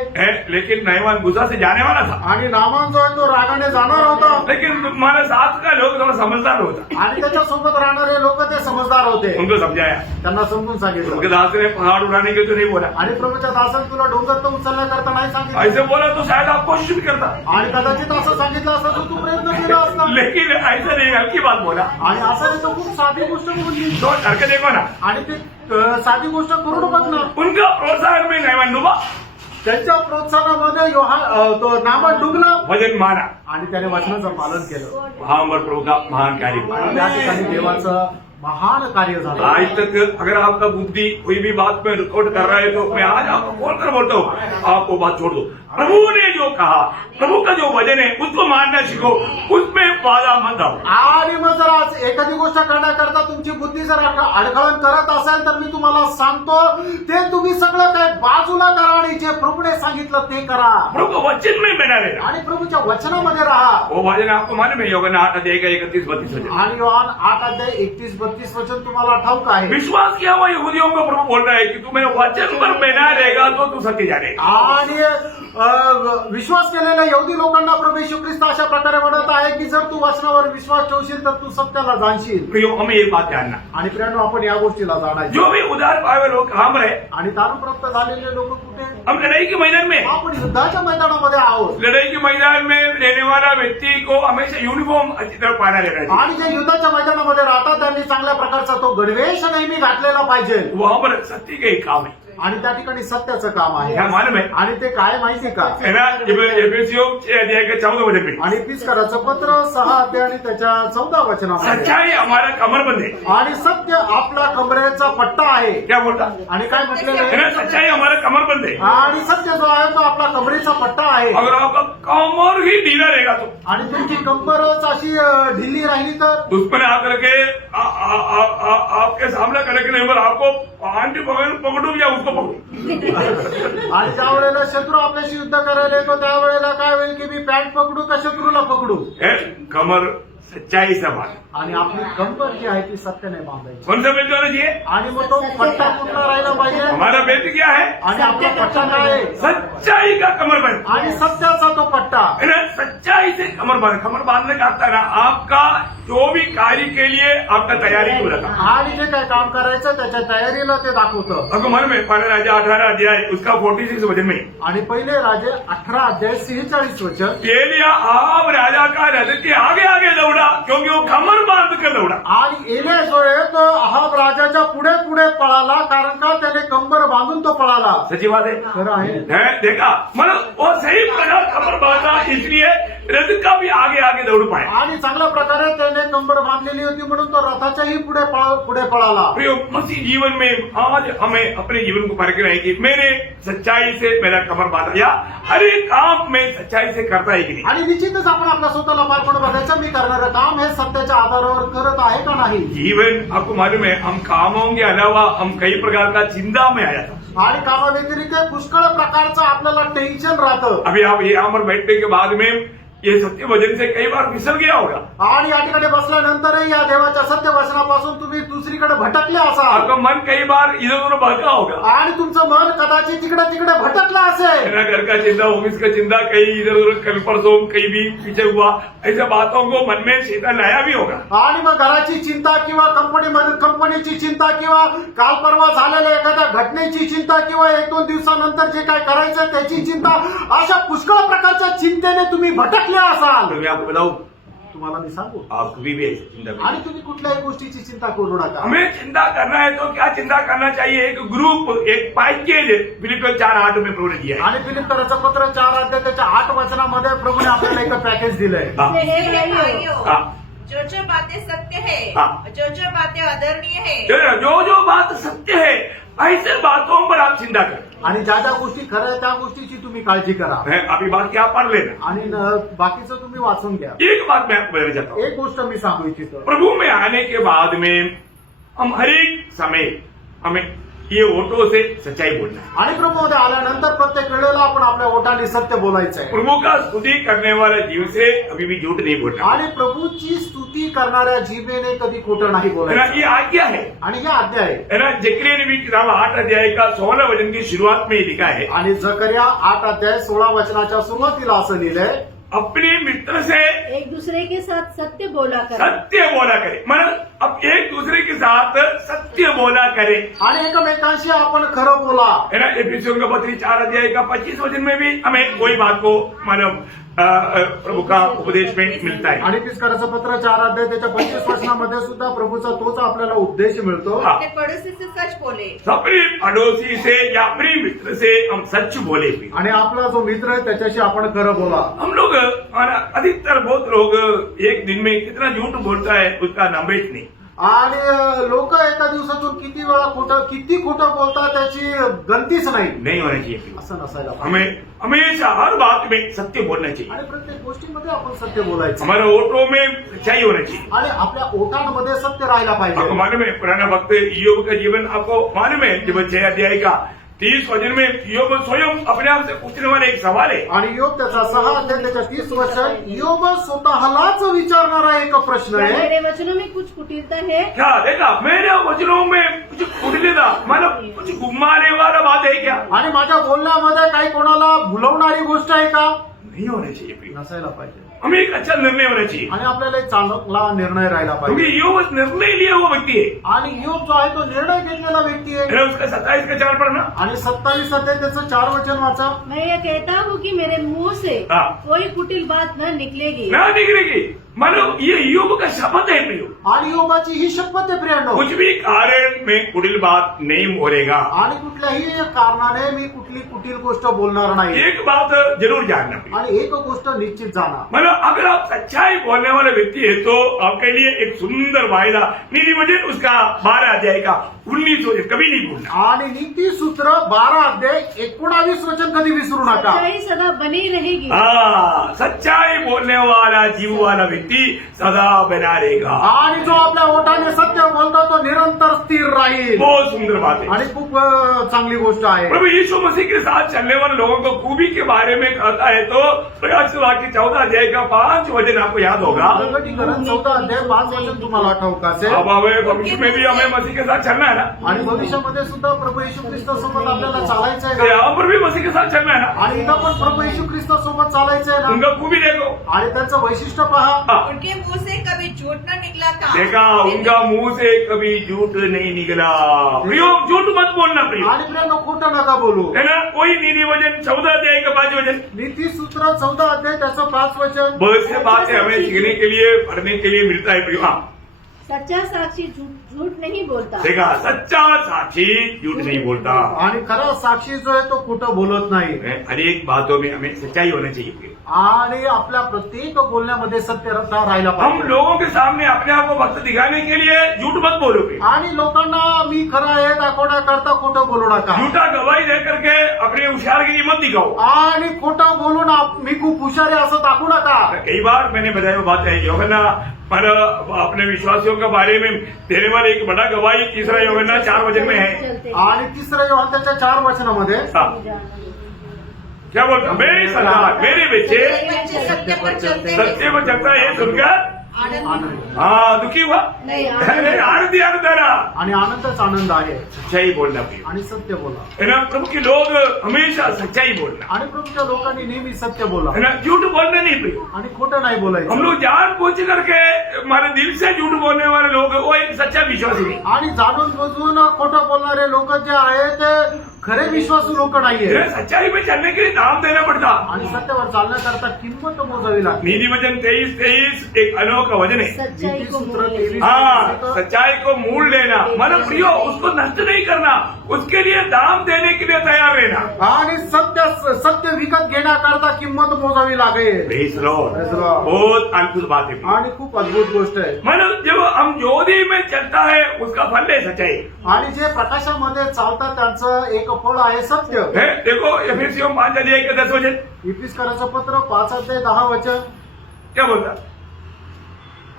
लेकिन नायमान गुस्सा से जाने वाला था. आणि नामान जो आहे तो रागाने जाणार होता. लेकिन हमारे साथ का लोग थोड़ा समझदार होता, आणि त्याच्यासोबत राहणारे लोक ते समजदार होते. उनको समझाया. त्यांना समजून सांगितलं. उनके दास ने पहाड़ उड़ाने के तो नहीं बोला. आणि प्रभूच्या दासाने तुला डोंगर तर उचलण्याकरता नाही सांगितलं. ऐसे बोला तो शायद आप कोशिश भी करता, आणि कदाचित असं सांगितलं असतं तर तू प्रयत्न केला असता. लेकिन ऐसा नहीं, हल्की बात बोला. आणि असं नाही तर खूप साधी गोष्ट बोलली. तो करके देखो ना. आणि ते साधी गोष्ट करून बघ ना. उनका प्रोत्साहन में नायमान डूबा, त्यांच्या प्रोत्साहनामध्ये तो नामान डुबला वचन माना, आणि त्याने वचनाचं पालन केलं. वहां पर प्रभु का महान कार्य. आणि त्या ठिकाणी देवाचं महान कार्य झालं. आज तक अगर आपका बुद्धि कोई भी बात में रिकॉर्ड कर रहा है तो मैं आज आपको बोल कर बोलता हूँ, आप वो बात छोड़ दो. प्रभु ने जो कहा, प्रभु का जो वचन है उसको मानना सीखो, उसमें बाधा मत आओ। आणि मग जर आज एखादी गोष्ट करण्याकरता तुमची बुद्धी जर अडखळण करत असेल तर मी तुम्हाला सांगतो ते तुम्ही सगळं काय बाजूला करा आणि जे प्रभूने सांगितलं ते करा प्रभु के वचन में बना रहना। आणि प्रभूच्या वचनामध्ये राहा। वो वचन आपको मालूम है, यूहन्ना 8:31-32 वचन। आणि योहान 8:31-32 वचन तुम्हाला ठाऊक आहे। विश्वास किया हुआ यहूदियों को प्रभु बोल रहा है कि तू मेरे वचन पर बना रहेगा तो तू सत्य जानेगा। आणि विश्वास केलेल्या यहुदी लोकांना प्रभू येशू ख्रिस्त अशा प्रकारे म्हणत आहे की जर तू वचनावर विश्वास ठेवशील तर तू सत्याला जाणशील। प्रियो, हमें ये बात जानना, आणि प्रियानो आपण या गोष्टीला जाणायचं। जो भी उधार पाए हुए लोग कहाँ पर है? आणि दारू प्राप्त झालेले लोक कुठे आहेत? हम लड़ाई के मैदान में। आपण युद्धाच्या मैदानामध्ये आहोत। लड़ाई के मैदान में रहने वाला व्यक्ति को हमेशा यूनिफॉर्म अच्छी तरह पहना रहना चाहिए। आणि जे युद्धाच्या मैदानामध्ये राहतात त्यांनी चांगल्या प्रकारचा तो गणवेश नेहमी घातलेला पाहिजे। वहां पर सत्य का एक काम है, आणि त्या ठिकाणी सत्याचं काम आहे। क्या मालूम है? आणि ते काय माहिती का? है ना, एफएससीओ 6:14 वचन में आणि पिस्काराचं पत्र 6 आणि त्याच्या 14 वचनामध्ये सच्चाई हमारा कमरबंद है। आणि सत्य आपला कमरेचा पट्टा आहे। क्या बोलता आणि काय म्हटलेलं है आहे? ना, सच्चाई हमारा कमरबंद है। आणि सत्य जो आहे तो आपला कमरेचा पट्टा आहे। अगर आपका कमर ही ढीला रहेगा तो आणि तुमची कंबरच अशी ढिली राहिली तर दुश्मन आकर के आपके सामना करने के लिए आपको पांच पकड़ू या उसको पकड़ू। आणि ज्या वेळेला शत्रू आपल्याशी युद्ध करायला येतो त्यावेळेला काय होईल की मी पॅन्ट पकडू का शत्रूला पकडू? कमर सच्चाई से बांध। आणि आपली कंबर जी आहे ती सत्याने बांधायची। कौन सा बेल्ट होना चाहिए? आणि मग तो पट्टा कुठला राहिला पाहिजे? हमारा बेल्ट क्या है? आणि आपला पट्टा काय आहे? सच्चाई का कमर बंद। आणि सत्याचा तो पट्टा। है ना, सच्चाई से कमर बांध। कमर बांधने का अर्थ है ना, आपका जो भी कार्य के लिए आपका तैयारी को रखा। आणि जे काय काम करायचं त्याच्या तयारीला ते दाखवतं। आपको मालूम है, पहले राजा 18 उसका 46 वचन में आणि पहिले राजे 18:46 वचन एलिया आप राजा का रथ के आगे आगे दौड़ा क्योंकि वो कमर बांध कर दौड़ा। आणि एलिया जो आहे तो अहाब राजाच्या पुढे पुढे पळाला कारण का त्याने कंबर बांधून तो पळाला। सच्ची बात है, खरं आहे। देखा मतलब वो सही प्रकार कमर बांधा, इसलिए रथ का भी आगे आगे दौड़ पाए। आणि चांगल्या प्रकारे त्याने कंबर बांधलेली होती म्हणून तो रथाच्याही पुढे पळाला। प्रियो, मसीह जीवन में आज हमें अपने जीवन को परखना है कि मैंने सच्चाई से मेरा कमर बांधा, या हर एक काम में सच्चाई से करता है कि नहीं। आणि निश्चितच आपण आपल्या स्वतःला पारखून बघायचं मी करणारं काम हे सत्याच्या आधारावर करत आहे का नाही। जीवन आपको मालूम है, हम कामों के अलावा हम कई प्रकार का चिंता में आया था। आणि कामाव्यतिरिक्त पुष्कळ प्रकारचं आपल्याला टेन्शन राहतं। अभी आप यहाँ पर बैठने के बाद में ये सत्य वचन से कई बार फिसल गया होगा। आणि या ठिकाणी बसल्यानंतरही या देवाच्या सत्य वचनापासून तुम्ही दुसरीकडे भटकले असाल। आपका मन कई बार इधर उधर भटका होगा। आणि तुमचं मन कदाचित तिकडे तिकडे भटकलं असेल। मेरा घर का चिंता, ऑफिस का चिंता, कहीं इधर उधर कल परसों कहीं भी पीछे हुआ, ऐसे बातों को मन में शैतान लाया भी होगा। आणि मग घराची चिंता किंवा कंपनीची चिंता किंवा काल परवा झालेल्या एखाद्या घटनेची चिंता किंवा 1-2 दिवसानंतर जे काय करायचं त्याची चिंता, अशा पुष्कळ प्रकारच्या चिंतेने तुम्ही भटकले असाल। तो मैं आपको बताऊं, तुम्हाला मी सांगू, आप कभी भी ऐसी चिंता में आणि तुम्ही कुठल्याही गोष्टीची चिंता करू नका। हमें चिंता करना है तो क्या चिंता करना चाहिए? एक ग्रुप, एक पैकेज फिलिपियों 4:8 में प्रभु ने दिया है। आणि फिलिप्पीचं पत्र 4 त्याच्या 8 वचनामध्ये प्रभूने आपल्याला एक पॅकेज दिलंय। हाँ। मेरे भाइयों, हाँ। जो बातें सत्य है, हाँ। जो बातें आदरणीय है, जो बात सत्य है ऐसे बातों पर आप चिंता करें। आणि ज्या ज्या गोष्टी खऱ्या आहेत त्या गोष्टीची तुम्ही काळजी करा। अभी बात क्या पढ़ लेना, आणि बाकीचं तुम्ही वाचून घ्या। एक बात मैं आपको बताना चाहता हूँ। एक गोष्ट मी सांगू इच्छितो, प्रभु में आने के बाद में हम हर एक समय हमें ये ओटो से सच्चाई बोलना है। आणि प्रभूमध्ये आल्यानंतर प्रत्येक वेळेला आपण आपल्या ओठाने सत्य बोलायचं आहे। प्रभु का स्तुति करने वाले जीव से कभी भी झूठ नहीं बोलना। आणि प्रभूची स्तुती करणाऱ्या जीवेने कधी खोटं नाही है ना, बोलायचं। ये आज्ञा है। आणि हे आज्ञा आहे। है ना, जकरिया नबी किताब 8:16 वचन की शुरुआत में ही लिखा है, आणि जकर्या 8:16 वचनाच्या सुरुवातीला असं लिहिलंय, अपने मित्र से एक दूसरे के साथ सत्य बोला करें। सत्य बोला करे। मतलब अब एक दूसरे के साथ सत्य बोला करे। आणि एकमेकांशी आपण खरं बोला। है ना, एफिसियों का पत्री 4:25 वचन में भी हमें कोई बात को मतलब प्रभु का उपदेश में मिलता है। आणि पिस्काराचं पत्र 4 त्याच्या 25 वचनामध्ये सुद्धा प्रभूचा तोच आपल्याला उपदेश मिळतो। हाँ। अपने पड़ोसी से सच बोले। अपने पड़ोसी से या अपने मित्र से हम सच बोले भी। आणि आपला जो मित्र आहे त्याच्याशी आपण खरं बोला। हम लोग अधिकतर बहुत लोग एक दिन में कितना झूठ बोलता है उसका नंबर नहीं। आणि लोक एका दिवसातून किती खोटं बोलतात त्याची गणतीच नाही. नहीं होना चाहिए। असं नसायला पाहिजे. हमें हमेशा हर बात में सत्य बोलना चाहिए। आणि प्रत्येक गोष्टीमध्ये आपण सत्य बोलायचं हमारे ओठों में सच्चाई होना चाहिए। आणि आपल्या ओठांमध्ये सत्य राहायला आपको पाहिजे. मालूम है पुराना भक्त ईयोब का जीवन आपको मालूम है जब 6 अध्याय का 30 वचन में ईयोब स्वयं अपने आप से पूछने वाला एक सवाल है। आणि योग त्याचा 6 अध्याय त्याच्या 30 वचन योग स्वतःलाच विचारणारा एक प्रश्न क्या आहे. मेरे वचनों में कुछ कुटिलता है? क्या देखा मेरे वचनों में कुछ कुटिलता मतलब कुछ घुमाने वाला बात है क्या? आणि माझ्या बोलण्यामध्ये काही कोणाला भुलवणारी गोष्ट आहे का? नहीं होना चाहिए प्रिय। नसायला पाहिजे. हमें एक अच्छा निर्णय होना चाहिए आणि आपल्याला एक चांगला निर्णय राहिला क्योंकि पाहिजे. ईयोब निर्णय लिया हुआ व्यक्ति है। आणि योग जो आहे तो निर्णय घेतलेला व्यक्ती आहे. है ना, उसका 27 का 4 पढ़ना। आणि 27 अध्याय त्याचं 4 वचन वाचा. मैं ये कहता हूँ कि मेरे मुंह से हाँ। कोई कुटिल बात न निकलेगी। ना निकलेगी मतलब ये ईयोब का शपथ है प्रियो। आणि योगाची ही शपथ आहे प्रियांनो. कुछ भी कारण में कुटिल बात नहीं बोलेगा। आणि कुठल्याही कारणाने मी कुठली कुटील गोष्ट बोलणार नाही. एक बात जरूर जानना प्रियो। आणि एक गोष्ट निश्चित जाणार. मतलब अगर आप सच्चाई बोलने वाले व्यक्ति है तो आपके लिए एक सुंदर वायदा नीति वचन उसका 12 अध्याय का 19 वचन कभी नहीं भूलना। आणि नीती सूत्र 12 अध्याय 19 वचन कधी विसरू नका. सच्चाई सदा बनी रहेगी। हाँ सच्चाई बोलने वाला जीव वाला व्यक्ति सदा बना रहेगा। आणि जो आपल्या ओठाने सत्य बोलतो तो निरंतर स्थिर राहील. बहुत सुंदर बात है। आणि खूप चांगली गोष्ट आहे. प्रभु यीशु मसीह के साथ चलने वाले लोगों को खूबी के बारे में कहता है तो प्रकाशित वाक्य 14 अध्याय का 5 वचन आपको याद होगा। प्रकटीकरण 14 अध्याय 5 वचन तुम्हाला ठाऊक असेल. अब हमें भविष्य में भी हमें मसीह के साथ चलना है ना। आणि भविष्यामध्ये सुद्धा प्रभू येशू ख्रिस्तासोबत आपल्याला चालायचं आहे ना. यहाँ पर भी मसीह के साथ चलना है ना। आणि इथं पण प्रभू येशू ख्रिस्तासोबत चालायचं आहे ना. उनका खूबी देखो। आणि त्यांचं वैशिष्ट्य पहा. हाँ, उनके मुंह से कभी झूठ न निकला था। देखा उनका मुंह से कभी झूठ नहीं निकला। प्रियो झूठ मत बोलना प्रियो, आणि प्रियांनो खोटं नका बोलू. है ना। कोई नीति वचन 14 अध्याय का 5 वचन नीती सूत्र 14 अध्याय त्याचं 5 वचन. बहुत से बातें हमें सीखने के लिए पढ़ने के लिए मिलता है प्रियो। हाँ सच्चा साक्षी झूठ नहीं बोलता। देखा सच्चा साक्षी झूठ नहीं बोलता। आणि खरा साक्षी जो आहे तो खोटं बोलत नाही. हर एक बातों में हमें सच्चाई होना चाहिए प्रियो। आणि आपल्या प्रत्येक बोलण्यामध्ये सत्यता राहायला हम पाहिजे. लोगों के सामने अपने आप को भक्त दिखाने के लिए झूठ मत बोलो प्रियो। आणि लोकांना मी खरा आहे दाखवण्याकरता खोटं बोलू नका. झूठा गवाही दे करके अपनी होशियारगिरी मत दिखाओ। आणि खोटं बोलून मी खूप हुशार आहे असं दाखवू नका. कई बार मैंने बताया वो बात है यूहन्ना पर अपने विश्वासियों के बारे में देने वाले एक बड़ा गवाही 3 यूहन्ना 4 वचन में है। चलते आणि 3 योहान त्याच्या 4 वचनामध्ये हाँ, क्या बोलता मेरे संतान मेरे बच्चे बच्चे सत्य पर चलते हैं। सत्य में चलता है सुनकर आनंद हाँ दुखी हुआ नहीं, नहीं, आनंदी आनंद आ रहा। आणि आनंदच आनंद आहे. सच्चाई बोलना प्रिय, आणि सत्य बोला. है ना। प्रभु के लोग हमेशा सच्चाई बोलना, आणि प्रभूच्या लोकांनी नेहमी सत्य बोला. है ना। झूठ बोलना नहीं प्रिय। आणि खोटं नाही बोलायचं. हम लोग जान बूझ करके हमारे दिल से झूठ बोलने वाले लोग वो एक सच्चा विश्वासी नहीं। आणि जाणून बुजून खोटं बोलणारे लोक जे आहेत ते खरे विश्वासू लोक नाहीये. ये सच्चाई में चलने के लिए दाम देना पड़ता। आणि सत्यावर चालण्याकरता किंमत मोजावी लागते. नीति वचन 23 एक अनोखा वचन है। सच्चाई को सूत्र मोल 23 हाँ सच्चाई को मूल लेना मतलब प्रियो उसको नष्ट नहीं करना, उसके लिए दाम देने के लिए तैयार रहना। आणि सत्य विकत घेण्याकरता किंमत मोजावी लागेल. Praise the Lord। Praise the Lord. बहुत अद्भुत बात है। आणि खूप अद्भुत गोष्ट आहे. मतलब जब हम ज्योति में चलता है उसका फल है सच्चाई। आणि जे प्रकाशामध्ये चालतात त्यांचं एक फळ आहे सत्य. है देखो एफेसियों 5 अध्याय का 10 वचन इफिसकाराचं पत्र 5 अध्याय 10 वचन. क्या बोलता?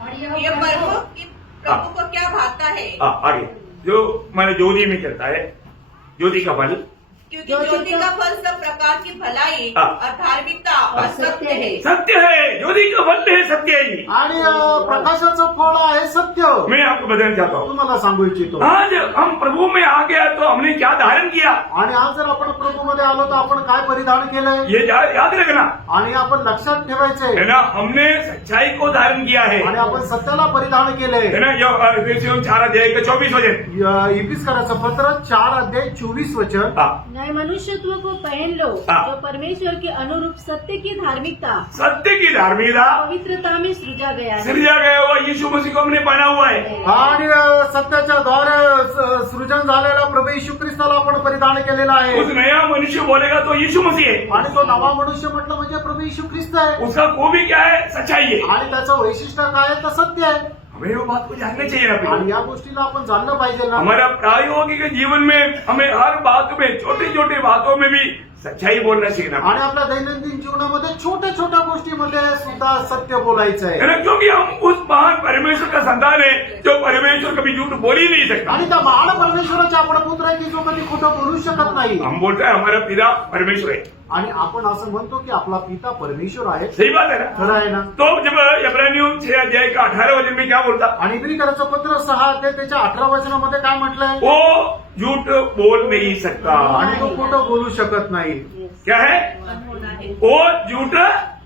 और ये यह प्रभु कि प्रभु को क्या भाता है, आगे जो मैंने ज्योति में चलता है ज्योति का फल क्योंकि ज्योति का फल सब प्रकार की भलाई हाँ। और धार्मिकता और सत्य है। सत्य है, ज्योति का फल है सत्य है। आणि प्रकाशाचं फळ आहे सत्य. मैं आपको बताना चाहता हूँ तुम्हाला सांगू इच्छितो. आज हम प्रभु में आ गया तो हमने क्या धारण किया आणि आज जर आपण प्रभूमध्ये आलो तर आपण काय परिधान केलंय ये याद रखना, आणि आपण लक्षात ठेवायचंय. है ना। हमने सच्चाई को धारण किया है, आणि आपण सत्याला परिधान केलंय. है ना। एफेसियों 4 अध्याय का 24 वचन। इफिसकाराचं पत्र 4 अध्याय 24 वचन. हाँ, नए मनुष्यत्व को पहन लो हाँ। जो परमेश्वर के अनुरूप सत्य की धार्मिकता सत्य की धार्मिकता पवित्रता में सृजा गया है। सृजा गया हुआ यीशु मसीह को हमने पहना हुआ है। आणि सत्याच्या द्वारे सृजन झालेला प्रभू येशू ख्रिस्ताला आपण परिधान केलेला आहे. उस नया मनुष्य बोलेगा तो यीशु मसीह है। आणि तो नवा मनुष्य म्हटलं म्हणजे प्रभू येशू ख्रिस्त आहे. उसका खूबी क्या है? सच्चाई है। आणि त्याचं वैशिष्ट्य काय आहे तर सत्य आहे. हमें वो बात को जानना चाहिए ना प्रियो। आणि या गोष्टीला आपण जाणलं पाहिजे ना. हमारा प्रायोगिक जीवन में हमें हर बात में छोटी छोटी बातों में भी सच्चाई बोलना सीखना आणि आपल्या दैनंदिन जीवनामध्ये छोट्या छोट्या गोष्टीमध्ये सुद्धा सत्य बोलायचं है आहे. ना, क्योंकि हम उस महान परमेश्वर का संतान है जो परमेश्वर कभी झूठ बोल ही नहीं सकता। आणि त्या महान परमेश्वराचे आपण पुत्र आहे की जो कधी खोटं बोलू शकत नाही. हम बोलते हैं हमारा पिता परमेश्वर है, आणि आपण असं म्हणतो की आपला पिता परमेश्वर आहे. सही बात है ना। खरं आहे ना. तो जब इब्रानियों 6 अध्याय का 18 वचन में क्या बोलता, आणि इब्रियराचं पत्र 6 अध्याय त्याच्या 18 वचनामध्ये काय म्हटलंय, वो झूठ बोल नहीं सकता। आणि तो खोटं बोलू शकत नाही. क्या है, वो झूठ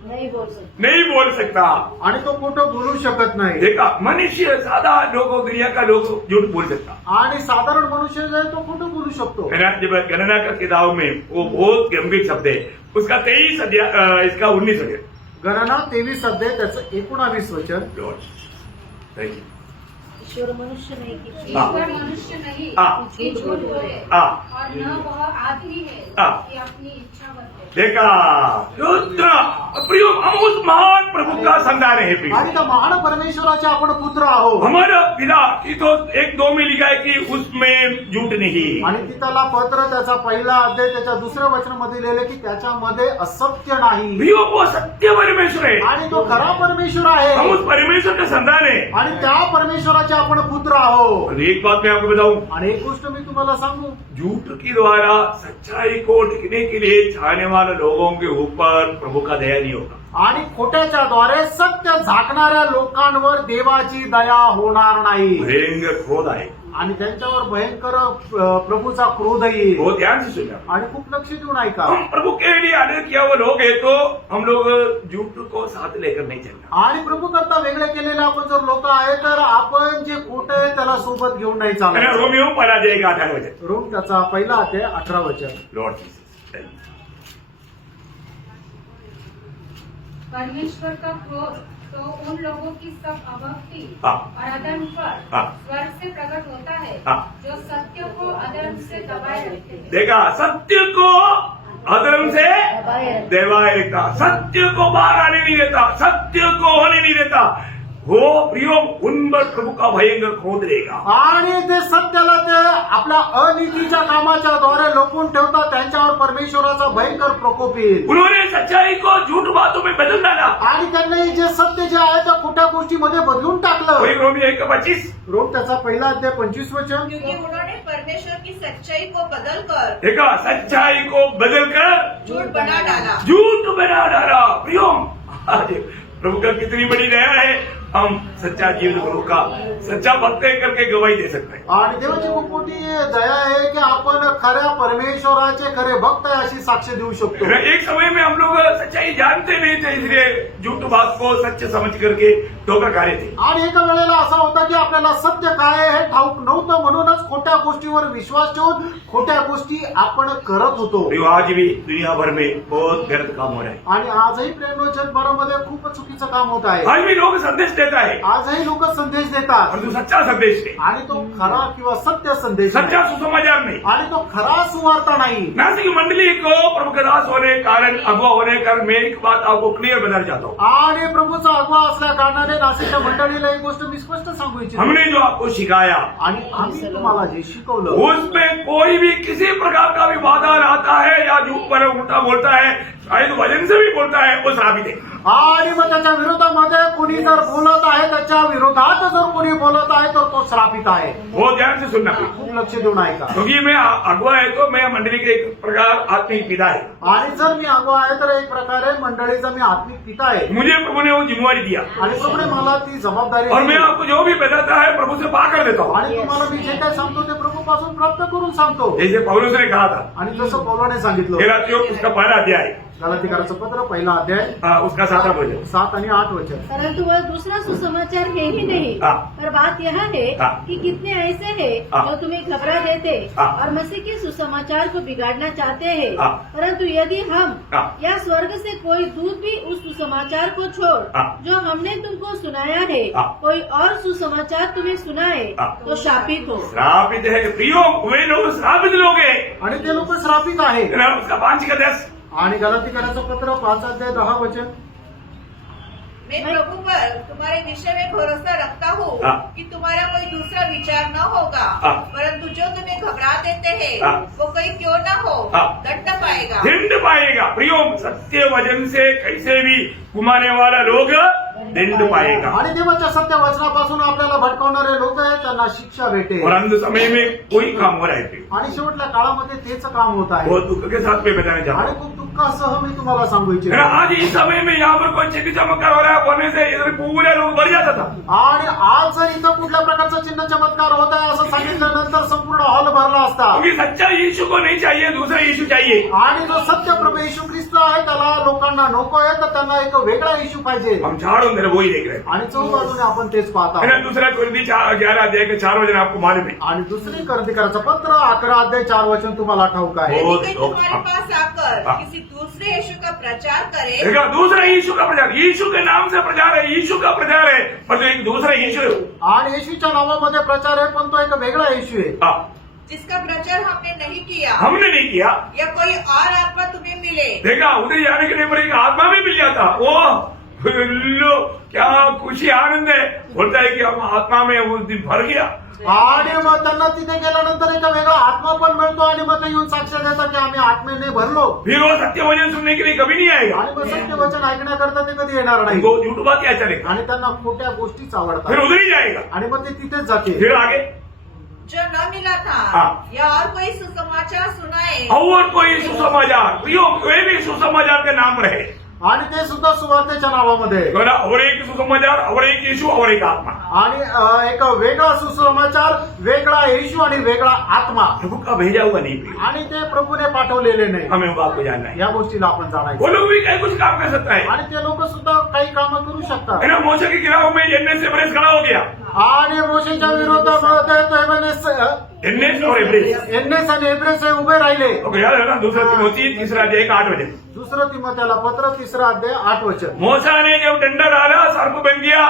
नहीं बोल सकते. नहीं बोल सकता। आणि तो खोटं बोलू शकत नाही. देखा, मनुष्य सादा लोगों दुनिया का लोग झूठ बोल सकता आणि साधारण मनुष्य जो आहे तो खोटं बोलू शकतो. है ना। जब गणना का किताब में वो बहुत गंभीर शब्द है, उसका 23 अध्याय, इसका 19 अध्याय। गणना 23 अध्याय त्याचं 19 वचन. Thank you. ईश्वर मनुष्य नहीं की ईश्वर मनुष्य नहीं हाँ। कि झूठ बोले, हाँ। और न वह आदमी है हाँ। कि अपनी इच्छा बदले. देखा, प्रियो, हम उस महान प्रभु का संतान है प्रियो। आणि त्या महान परमेश्वराचे आपण पुत्र आहोत. हमारा पिता की तो 1:2 में लिखा है कि उसमें झूठ नहीं। आणि तिथला पत्र त्याचा पहिला अध्याय त्याच्या दुसऱ्या वचनामध्ये लिहिले की त्याच्यामध्ये असत्य नाही. प्रियो, वो सत्य परमेश्वर है, आणि तो खरा परमेश्वर आहे. हम उस परमेश्वर का संतान है। आणि त्या परमेश्वराचे आपण पुत्र आहोत. और एक बात मैं आपको बताऊं, आणि एक गोष्ट मी तुम्हाला सांगू, झूठ के द्वारा सच्चाई को ढकने के लिए चाहने वाले लोगों के ऊपर प्रभु का दया नहीं होगा। आणि खोट्याच्या द्वारे सत्य झाकणाऱ्या लोकांवर देवाची दया होणार नाही. भयंकर क्रोध आहे, आणि त्यांच्यावर भयंकर प्रभूचा क्रोध येईल. बहुत ध्यान से सुनना। आणि खूप लक्ष देऊन ऐका. हम प्रभु के लिए आदर किया हुआ लोग है तो हम लोग झूठ को साथ लेकर नहीं चलना। आणि प्रभू करता वेगळे केलेले आपण जर लोक आहे तर आपण जे खोटं आहे त्याला सोबत घेऊन नाही है ना, चालणार. रोमियो पढ़ा जाएगा 18 वचन। रोम त्याचा पहिला अध्याय 18 वचन. Lord Jesus, thank you. परमेश्वर का क्रोध तो उन लोगों की सब अभक्ति हाँ। और अधर्म पर हाँ। स्वर्ग से प्रकट होता है, हाँ। जो सत्य को अधर्म से दबाए रखते हैं. देखा, सत्य को अधर्म से दबाए रखता, सत्य को बाहर आने नहीं देता, सत्य को होने नहीं देता, हो प्रियो, उन पर प्रभु का भयंकर क्रोध रहेगा। आणि ते सत्याला ते आपल्या अनितीच्या कामाच्या द्वारे लपवून ठेवतात, त्यांच्यावर परमेश्वराचा भयंकर प्रकोप येईल. उन्होंने सच्चाई को झूठ बातों में बदल डाला। आणि त्यांनी जे सत्य जे आहे त्या खोट्या गोष्टीमध्ये बदलून टाकलं. वही रोमियो 1:25। रोम त्याचा पहिला अध्याय 25 वचन. क्योंकि उन्होंने परमेश्वर की सच्चाई को बदल कर देखा, सच्चाई को बदल कर झूठ बना डाला। झूठ बना डाला। प्रियो, आज प्रभु का कितनी बड़ी दया है, हम सच्चा जीवन प्रभु का सच्चा भक्त करके गवाही दे सकते हैं। आणि देवाची खूप मोठी दया आहे की आपण खऱ्या परमेश्वराचे खरे भक्त आहे अशी साक्ष देऊ शकतो. एक समय में हम लोग सच्चाई जानते नहीं थे, इसलिए झूठ बात को सत्य समझ करके धोखा खा रहे थे। आणि एका वेळेला असा होता की आपल्याला सत्य काय आहे हे ठाऊक नव्हतं, म्हणूनच खोट्या गोष्टीवर विश्वास ठेवून खोट्या गोष्टी आपण करत होतो. प्रियो, आज भी दुनिया भर में बहुत गलत काम हो रहा है। आणि आजही प्रेम जगभरामध्ये खूप चुकीचं काम होत आहे. आज भी लोग संदेश देता है, आजही लोक संदेश देतात, परंतु सच्चा संदेश नहीं, आणि तो खरा किंवा सत्य संदेश नाही. सच्चा सुसमाचार नहीं। आणि तो खरा सुवार्ता नाही. नासिक मंडली को प्रभु के दास होने के कारण, अगुवा होने के कारण मैं एक बात आपको क्लियर बताना चाहता हूँ। आणि प्रभूचा अगुवा असल्या कारणाने नाशिकच्या मंडळीला एक गोष्ट मी स्पष्ट सांगू इच्छितो. हमने जो आपको सिखाया, आणि आम्ही तुम्हाला जे शिकवलं उसमें कोई भी किसी प्रकार का भी बाधा लाता है या झूठ पर उल्टा बोलता है, शायद वजन से भी बोलता है, वो श्रापित है। आणि मग त्याच्या विरोधामध्ये कोणी जर बोलत आहे, त्याच्या विरोधात जर कोणी बोलत आहे तर तो श्रापित आहे. बहुत ध्यान से सुनना, खूप लक्ष देऊन ऐका. क्योंकि मैं अगुवा है तो मैं मंडली के एक प्रकार आत्मिक पिता है। आणि जर मी अगुवा आहे तर एक प्रकारे मंडळीचा मी आत्मिक पिता आहे. मुझे प्रभु ने वो जिम्मेवारी दिया आणि प्रभूने मला ती जबाबदारी और मैं दिली. आपको जो भी बताता है प्रभु से पा कर देता हूँ। आणि तुम्हाला मी जे काय सांगतो ते प्रभूपासून प्राप्त करून सांगतो. जैसे पौलुस ने कहा था, आणि जसं पौलाने सांगितलं, गलातियों उसका 12 अध्याय, गलातिकाराचं पत्र पहिला अध्याय उसका 7 वचन। 7 आणि 8 वचन. परंतु वह दूसरा सुसमाचार है ही नहीं, हाँ। पर बात यह है हाँ। कि कितने ऐसे हैं हाँ। जो तुम्हें घबरा देते हाँ। और मसीह के सुसमाचार को बिगाड़ना चाहते हैं। हाँ। परंतु यदि हम हाँ। या स्वर्ग से कोई दूत भी उस सुसमाचार को छोड़ हाँ। जो हमने तुमको सुनाया है हाँ। कोई और सुसमाचार तुम्हें सुनाए हाँ। तो शापित हो। श्रापित है प्रियो, वे लोग श्रापित लोग हैं। आणि ते लोक श्रापित आहे. उसका 5 का 10। आणि गलातिकाराचं पत्र 5 अध्याय 10 वचन. मैं प्रभु पर तुम्हारे विषय में भरोसा रखता हूँ कि तुम्हारा कोई दूसरा विचार न होगा, परंतु जो तुम्हें घबरा देते हैं वो कोई क्यों न हो दंड पाएगा। दंड पाएगा। प्रियो, सत्य वचन से कैसे भी घुमाने वाला लोग दंड पाएगा। आणि देवाच्या सत्य वचनापासून आपल्याला भटकवणारे लोक आहेत त्यांना शिक्षा भेटेल। और अंत समय में कोई काम हो रहा है आणि शेवटच्या काळामध्ये तेच काम होत आहे। बहुत दुख के साथ में बताने चाहता आणि हूँ। खूप दुःखासह मी तुम्हाला सांगू इच्छितो। आज इस समय में यहाँ पर कोई चिन्ह चमत्कार हो रहा है बोलने से इधर पूरे लोग भर जाता था। आणि आज जर इथं कुठल्या प्रकारचा चिन्ह चमत्कार होत आहे असं सांगितल्यानंतर संपूर्ण हॉल भरला असता। क्योंकि सच्चा यीशु को नहीं चाहिए, दूसरा यीशु चाहिए। आणि जो सत्य प्रभू येशू ख्रिस्त आहे त्याला लोकांना नको आहे तर त्यांना एक वेगळा येशू पाहिजे। हम झाड़ अंदर वही देख रहे हैं। आणि चौबाजूने आपण तेच पाहत है ना। आहोत। दूसरा कुरिन्थी 11 के 4 वचन आपको मालूम है। आणि दुसरी करंथीकराचं पत्र 11:4 तुम्हाला ठाऊक आहे। हो। यदि कोई तुम्हारे पास आकर किसी दूसरे यीशु का प्रचार करे, देखा, दूसरा यीशु का प्रचार, यीशु के नाम से प्रचार है, यीशु का प्रचार है, पर जो एक दूसरा यीशु है। आणि येशूच्या नावामध्ये प्रचार आहे पण तो एक वेगळा येशू आहे। जिसका प्रचार हमने नहीं किया हमने नहीं किया। या कोई और आत्मा तुम्हें मिले, देखा, उधर जाने के लिए पर एक आत्मा भी मिल जाता। वो लो क्या खुशी आनंद है। बोलता है कि हम आत्मा में उस दिन भर गया। आणि मग त्यांना तिथे गेल्यानंतर एक वेगळा आत्मा पण मिळतो आणि मग ते येऊन साक्ष देतात की आम्ही आत्मेने भरलो। फिर वो सत्य वचन सुनने के लिए कभी नहीं आएगा। आणि मग सत्य वचन ऐकण्याकरता ते कधी येणार नाही। उनको झूठ बात क्या चलेगा। आणि त्यांना खोट्या गोष्टीच फिर आवडतात उधर ही जाएगा। आणि मग ते तिथेच जाते। फिर आगे जो न मिला था या और कोई सुसमाचार सुनाए, और कोई सुसमाचार, प्रियो, वे भी सुसमाचार के नाम रहे। आणि ते सुद्धा सुवार्तेच्या नावामध्ये और एक सुसमाचार, और एक यीशु, और एक आत्मा। आणि एक वेगळा सुसमाचार, वेगळा येशू आणि वेगळा आत्मा। प्रभु का भेजा हुआ नहीं प्रियो। आणि ते प्रभूने पाठवलेले नाही। हमें वो बात को जानना है। या गोष्टीला आपण वो जाणायचं। लोग भी कहीं कुछ काम कर सकता है। आणि ते लोक सुद्धा काही कामं करू शकतात। है ना। मोसे के खिलाफ में एनएस एवरेस्ट खड़ा हो गया। आणि मोशेच्या विरोधामध्ये एनएस और एवरेस्ट एन्नेस आणि एब्रेस हे उभे राहिले। तो याद है ना। दूसरा तिमोथी 3 अध्याय 8 वचन। दुसरं तिमोथेला पत्र 3 अध्याय 8 वचन। मूसा ने जब डंडा डाला, सर्प बन गया।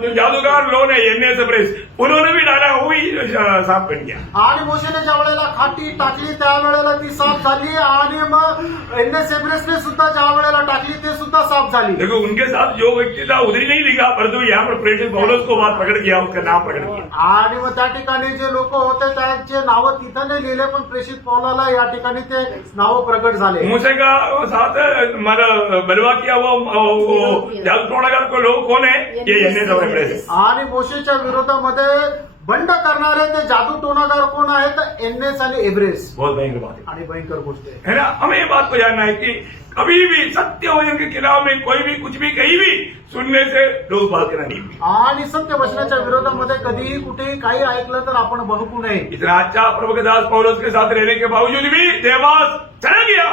जो जादूगर लोग है एनएस एवरेस्ट, उन्होंने भी डाला, वो भी सांप बन गया। आणि मोशेने ज्या वेळेला खाटी टाकली त्यावेळेला ती साफ झाली आणि मग एन्नेस एब्रेसने सुद्धा ज्या वेळेला टाकली ते सुद्धा साफ झाली। देखो, उनके साथ जो व्यक्ति था उधर ही नहीं लिखा, परंतु यहाँ पर प्रेषित पौलुस को बात प्रकट किया, उसका नाम प्रकट किया। आणि मग त्या ठिकाणी जे लोक होते त्यांचे नाव तिथं नाही लिहिले पण प्रेषित पौलाला या ठिकाणी ते नाव प्रकट झाले। मूसा का साथ मतलब बलवा किया वो जादू टोनागर को लोग कौन है, ये एनएस और एवरेस्ट। आणि मोशेच्या विरोधामध्ये बंड करणारे ते जादू टोनागार कोण आहेत, एन्नेस आणि एव्हरेस्ट। बहुत भयंकर बात है। आणि भयंकर गोष्ट आहे। है ना। हमें ये बात को जानना है कि कभी भी सत्य वचन के खिलाफ में कोई भी कुछ भी कहीं भी सुनने से लोग भागना नहीं। आणि सत्य वचनाच्या विरोधामध्ये कधीही कुठेही काही ऐकलं तर आपण बहकू नये। इतना अच्छा प्रभु के दास पौलुस के साथ रहने के बावजूद भी देवास चला गया।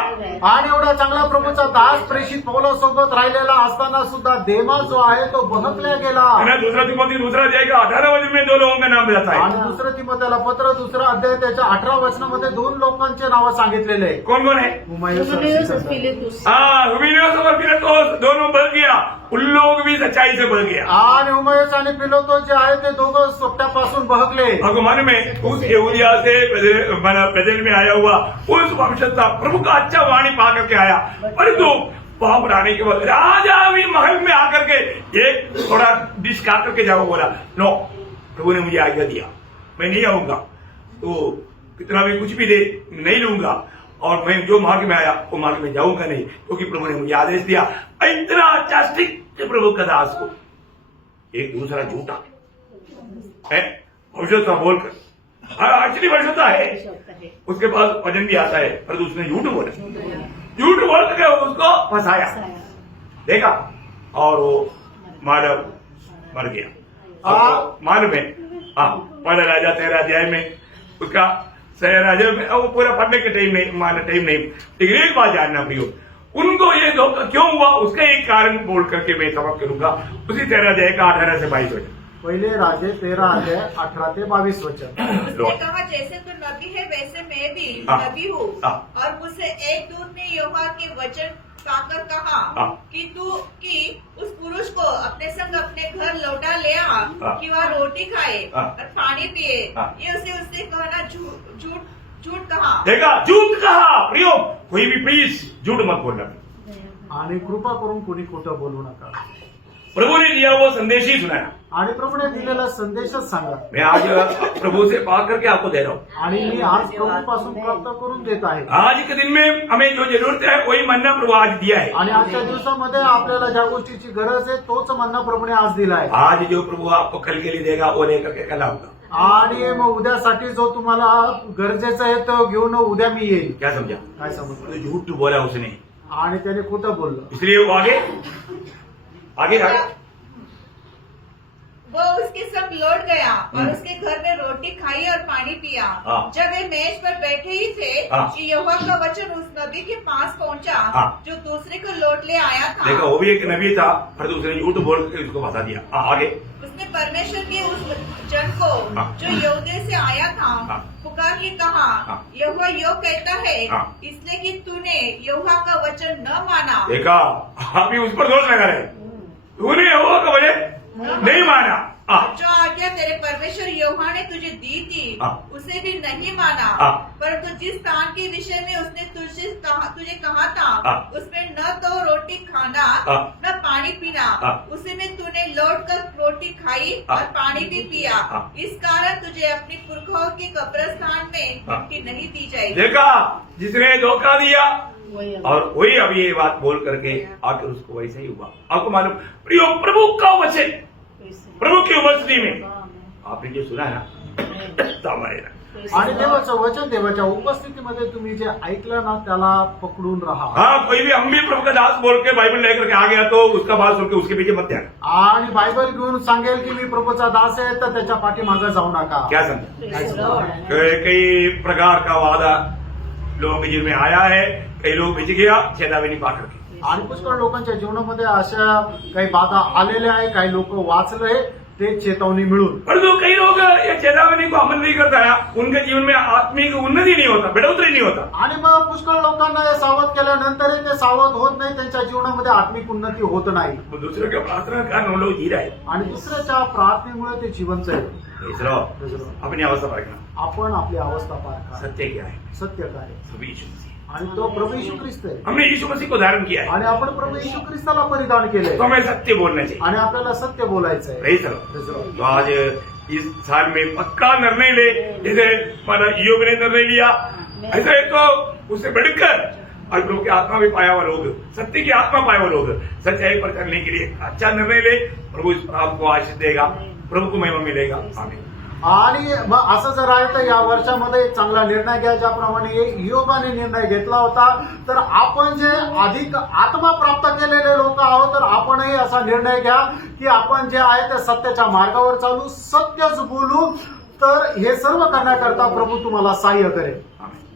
आणि एवढा चांगला प्रभूचा दास प्रेषित पौलुस सोबत राहिलेला असताना सुद्धा देमा जो आहे तो बहकल्या गेला। है ना। दूसरा तिमोथी 2 अध्याय का 18 वचन में 2 लोगों का नाम जाता है। आणि दुसरं तिमोथेला पत्र 2 अध्याय त्याच्या 18 वचनामध्ये 2 लोकांचे नाव सांगितलेले आहे। कौन कौन है। हुमायूस और हुमेनियुस और सिकंदर। फिलिपुस। हाँ, हुमिनियुस और फिलेतुस दोनों बह गया। उन लोग भी सच्चाई से बह गया। आणि हुमायूस आणि फिलेतुस जे आहे ते दोघं सोप्यापासून बहकले। भगवान में उस यहूदिया से प्रेजेंट में आया हुआ उस वंशज था, प्रभु का अच्छा वाणी पा करके आया, परंतु वहां पर आने के बाद राजा भी महल में आकर के एक थोड़ा डिश खा करके जाओ, बोला नो, प्रभु ने मुझे आज्ञा दिया, मैं नहीं आऊंगा, तो कितना भी कुछ भी दे नहीं लूंगा, और मैं जो मार्ग में आया वो मार्ग में जाऊंगा नहीं, क्योंकि प्रभु ने मुझे आदेश दिया। इतना अच्छा स्ट्रिक्ट प्रभु का दास को एक दूसरा झूठा है भविष्यता बोलकर, एक्चुअली भविष्यता है, उसके पास वजन भी आता है, पर उसने झूठ बोला, झूठ बोल करके उसको फंसाया, देखा, और वो मानव मर गया। मालूम है। हाँ, पहला राजा 13 अध्याय में उसका राजा में वो पूरा पढ़ने के टाइम नहीं, लेकिन एक बात जानना प्रियो, उनको ये धोखा क्यों हुआ उसका एक कारण बोल करके मैं सबक करूंगा। उसी 13 अध्याय का 18 से 22 वचन। पहिले राजे 13 अध्याय 18 ते 22 वचन। उसने कहा, जैसे तू नबी है वैसे मैं भी नबी हूँ, और मुझसे एक दूत ने यहोवा के वचन पाकर कहा कि उस पुरुष को अपने संग अपने घर लौटा ले आ, कि वह रोटी खाए और पानी पिए। ये उससे कहना झूठ कहा। देखा, झूठ कहा। प्रियो, कोई भी प्लीज झूठ मत बोलना। आणि कृपा करून कोणी खोटं बोलू नका। दिया वो संदेश ही सुनाया। आणि प्रभूने दिलेला संदेशच सांगा. मैं आज प्रभु से पा करके आपको दे रहा हूँ। आणि मी आज प्रभूपासून प्राप्त करून देत आहे. आज के दिन में हमें जो जरूरत है वही मन्ना प्रभु आज दिया है। आणि आजच्या दिवसामध्ये आपल्याला ज्या गोष्टीची गरज आहे तोच मन्ना प्रभूने आज दिला आहे. आज जो प्रभु आपको कल के लिए देगा वो लेकर के कल आऊंगा। आणि मग उद्यासाठी जो तुम्हाला गरजेचं आहे तो घेऊन उद्या मी येईल. क्या समझा? काय समजलं? तो झूठ बोला उसने, आणि त्याने खोटं बोललं. इसलिए वो आगे आगे आगे वो उसके संग लौट गया और उसके घर में रोटी खाई और पानी पिया। हाँ। जब वे मेज पर बैठे ही थे हाँ। कि यहोवा का वचन उस नबी के पास पहुंचा हाँ। जो दूसरे को लौट ले आया था। देखा, वो भी एक नबी था, पर दूसरे ने झूठ बोल के उसको बता दिया। आगे उसने परमेश्वर के उस जन को हाँ। जो यहूदे से आया था हाँ। पुकार के कहा, हाँ। यहोवा यो कहता है हाँ। इसलिए कि तूने यहोवा का वचन न माना। देखा, अभी उस पर दोष लगा रहे, तूने यहोवा का वचन नहीं माना। जो आज्ञा तेरे परमेश्वर यहोवा ने तुझे दी थी हाँ। उसे भी नहीं माना। हाँ। परंतु जिस स्थान के विषय में उसने तुझे कहा था हाँ। उसमें न तो रोटी खाना हाँ। न पानी पीना, हाँ। उसी में तूने लौट कर रोटी खाई हाँ। और पानी भी पिया। हाँ। इस कारण तुझे अपनी पुरखों के कब्रिस्तान में हाँ। मिट्टी नहीं दी जाएगी। देखा, जिसने धोखा दिया वही अब- और वही अभी ये बात बोल करके आकर उसको वैसे ही हुआ। आपको मालूम, प्रियो प्रभु का वचन, वैसे- प्रभु की उपस्थिति में आपने जो सुना ना, हमारे ना, आणि देवाचं वचन देवाच्या उपस्थितीमध्ये तुम्ही जे ऐकलं ना त्याला पकडून राहा. हाँ, कोई भी हम भी प्रभु का दास बोल के बाइबल लेकर के आ गया तो उसका बात सुन के उसके पीछे मत जाना। आणि बायबल घेऊन सांगेल की मी प्रभूचा दास आहे तर त्याच्या पाठीमागे जाऊ नका. क्या समझा? Praise the Lord. कई प्रकार का वादा लोगों के जीवन में आया है, कई लोग भिज गया चेतावनी पा करके। आणि पुष्कळ लोकांच्या जीवनामध्ये अशा काही बाधा आलेल्या आहे. काही लोक वाचले ते चेतावणी मिळून. परंतु कई लोग ये चेतावनी को अमल नहीं करता है, उनके जीवन में आत्मिक उन्नति नहीं होता, बढ़ोतरी नहीं होता। आणि मग पुष्कळ लोकांना हे सावध केल्यानंतरही ते सावध होत नाही. त्यांच्या जीवनामध्ये आत्मिक उन्नती होत नाही. वो दूसरे के प्रार्थना के कारण वो लोग जी रहे हैं। आणि दुसऱ्याच्या प्रार्थनेमुळे ते जिवंत आहे. इसरो अपनी अवस्था परखना, आपण आपली अवस्था पाहता. सत्य क्या है? सत्य काय? सभी यीशु मसीह। आणि तो प्रभू येशू ख्रिस्त आहे. हमने यीशु मसीह को धारण किया है, आणि आपण प्रभू येशू ख्रिस्ताला परिधान केले तो हमें सत्य बोलना चाहिए। आणि आपल्याला सत्य बोलायचं आहे. रही सर, तो आज इस साल में पक्का निर्णय ले, जैसे हमारा योग ने निर्णय लिया, ऐसे तो उससे बढ़कर और प्रभु की आत्मा भी पाया हुआ लोग, सत्य की आत्मा पाया हुआ लोग सच्चाई पर करने के लिए अच्छा निर्णय ले, प्रभु इस पर आपको आशीष देगा, प्रभु को महिमा मिलेगा। आमीन। आणि मग असं जर आहे तर या वर्षामध्ये एक चांगला निर्णय घ्या. ज्याप्रमाणे योगाने निर्णय घेतला होता तर आपण जे अधिक आत्मा प्राप्त केलेले लोक आहोत तर आपणही असा निर्णय घ्या की आपण जे आहे ते सत्याच्या मार्गावर चालू, सत्यच बोलू. तर हे सर्व करण्याकरता प्रभू तुम्हाला सहाय्य करेल. आमीन।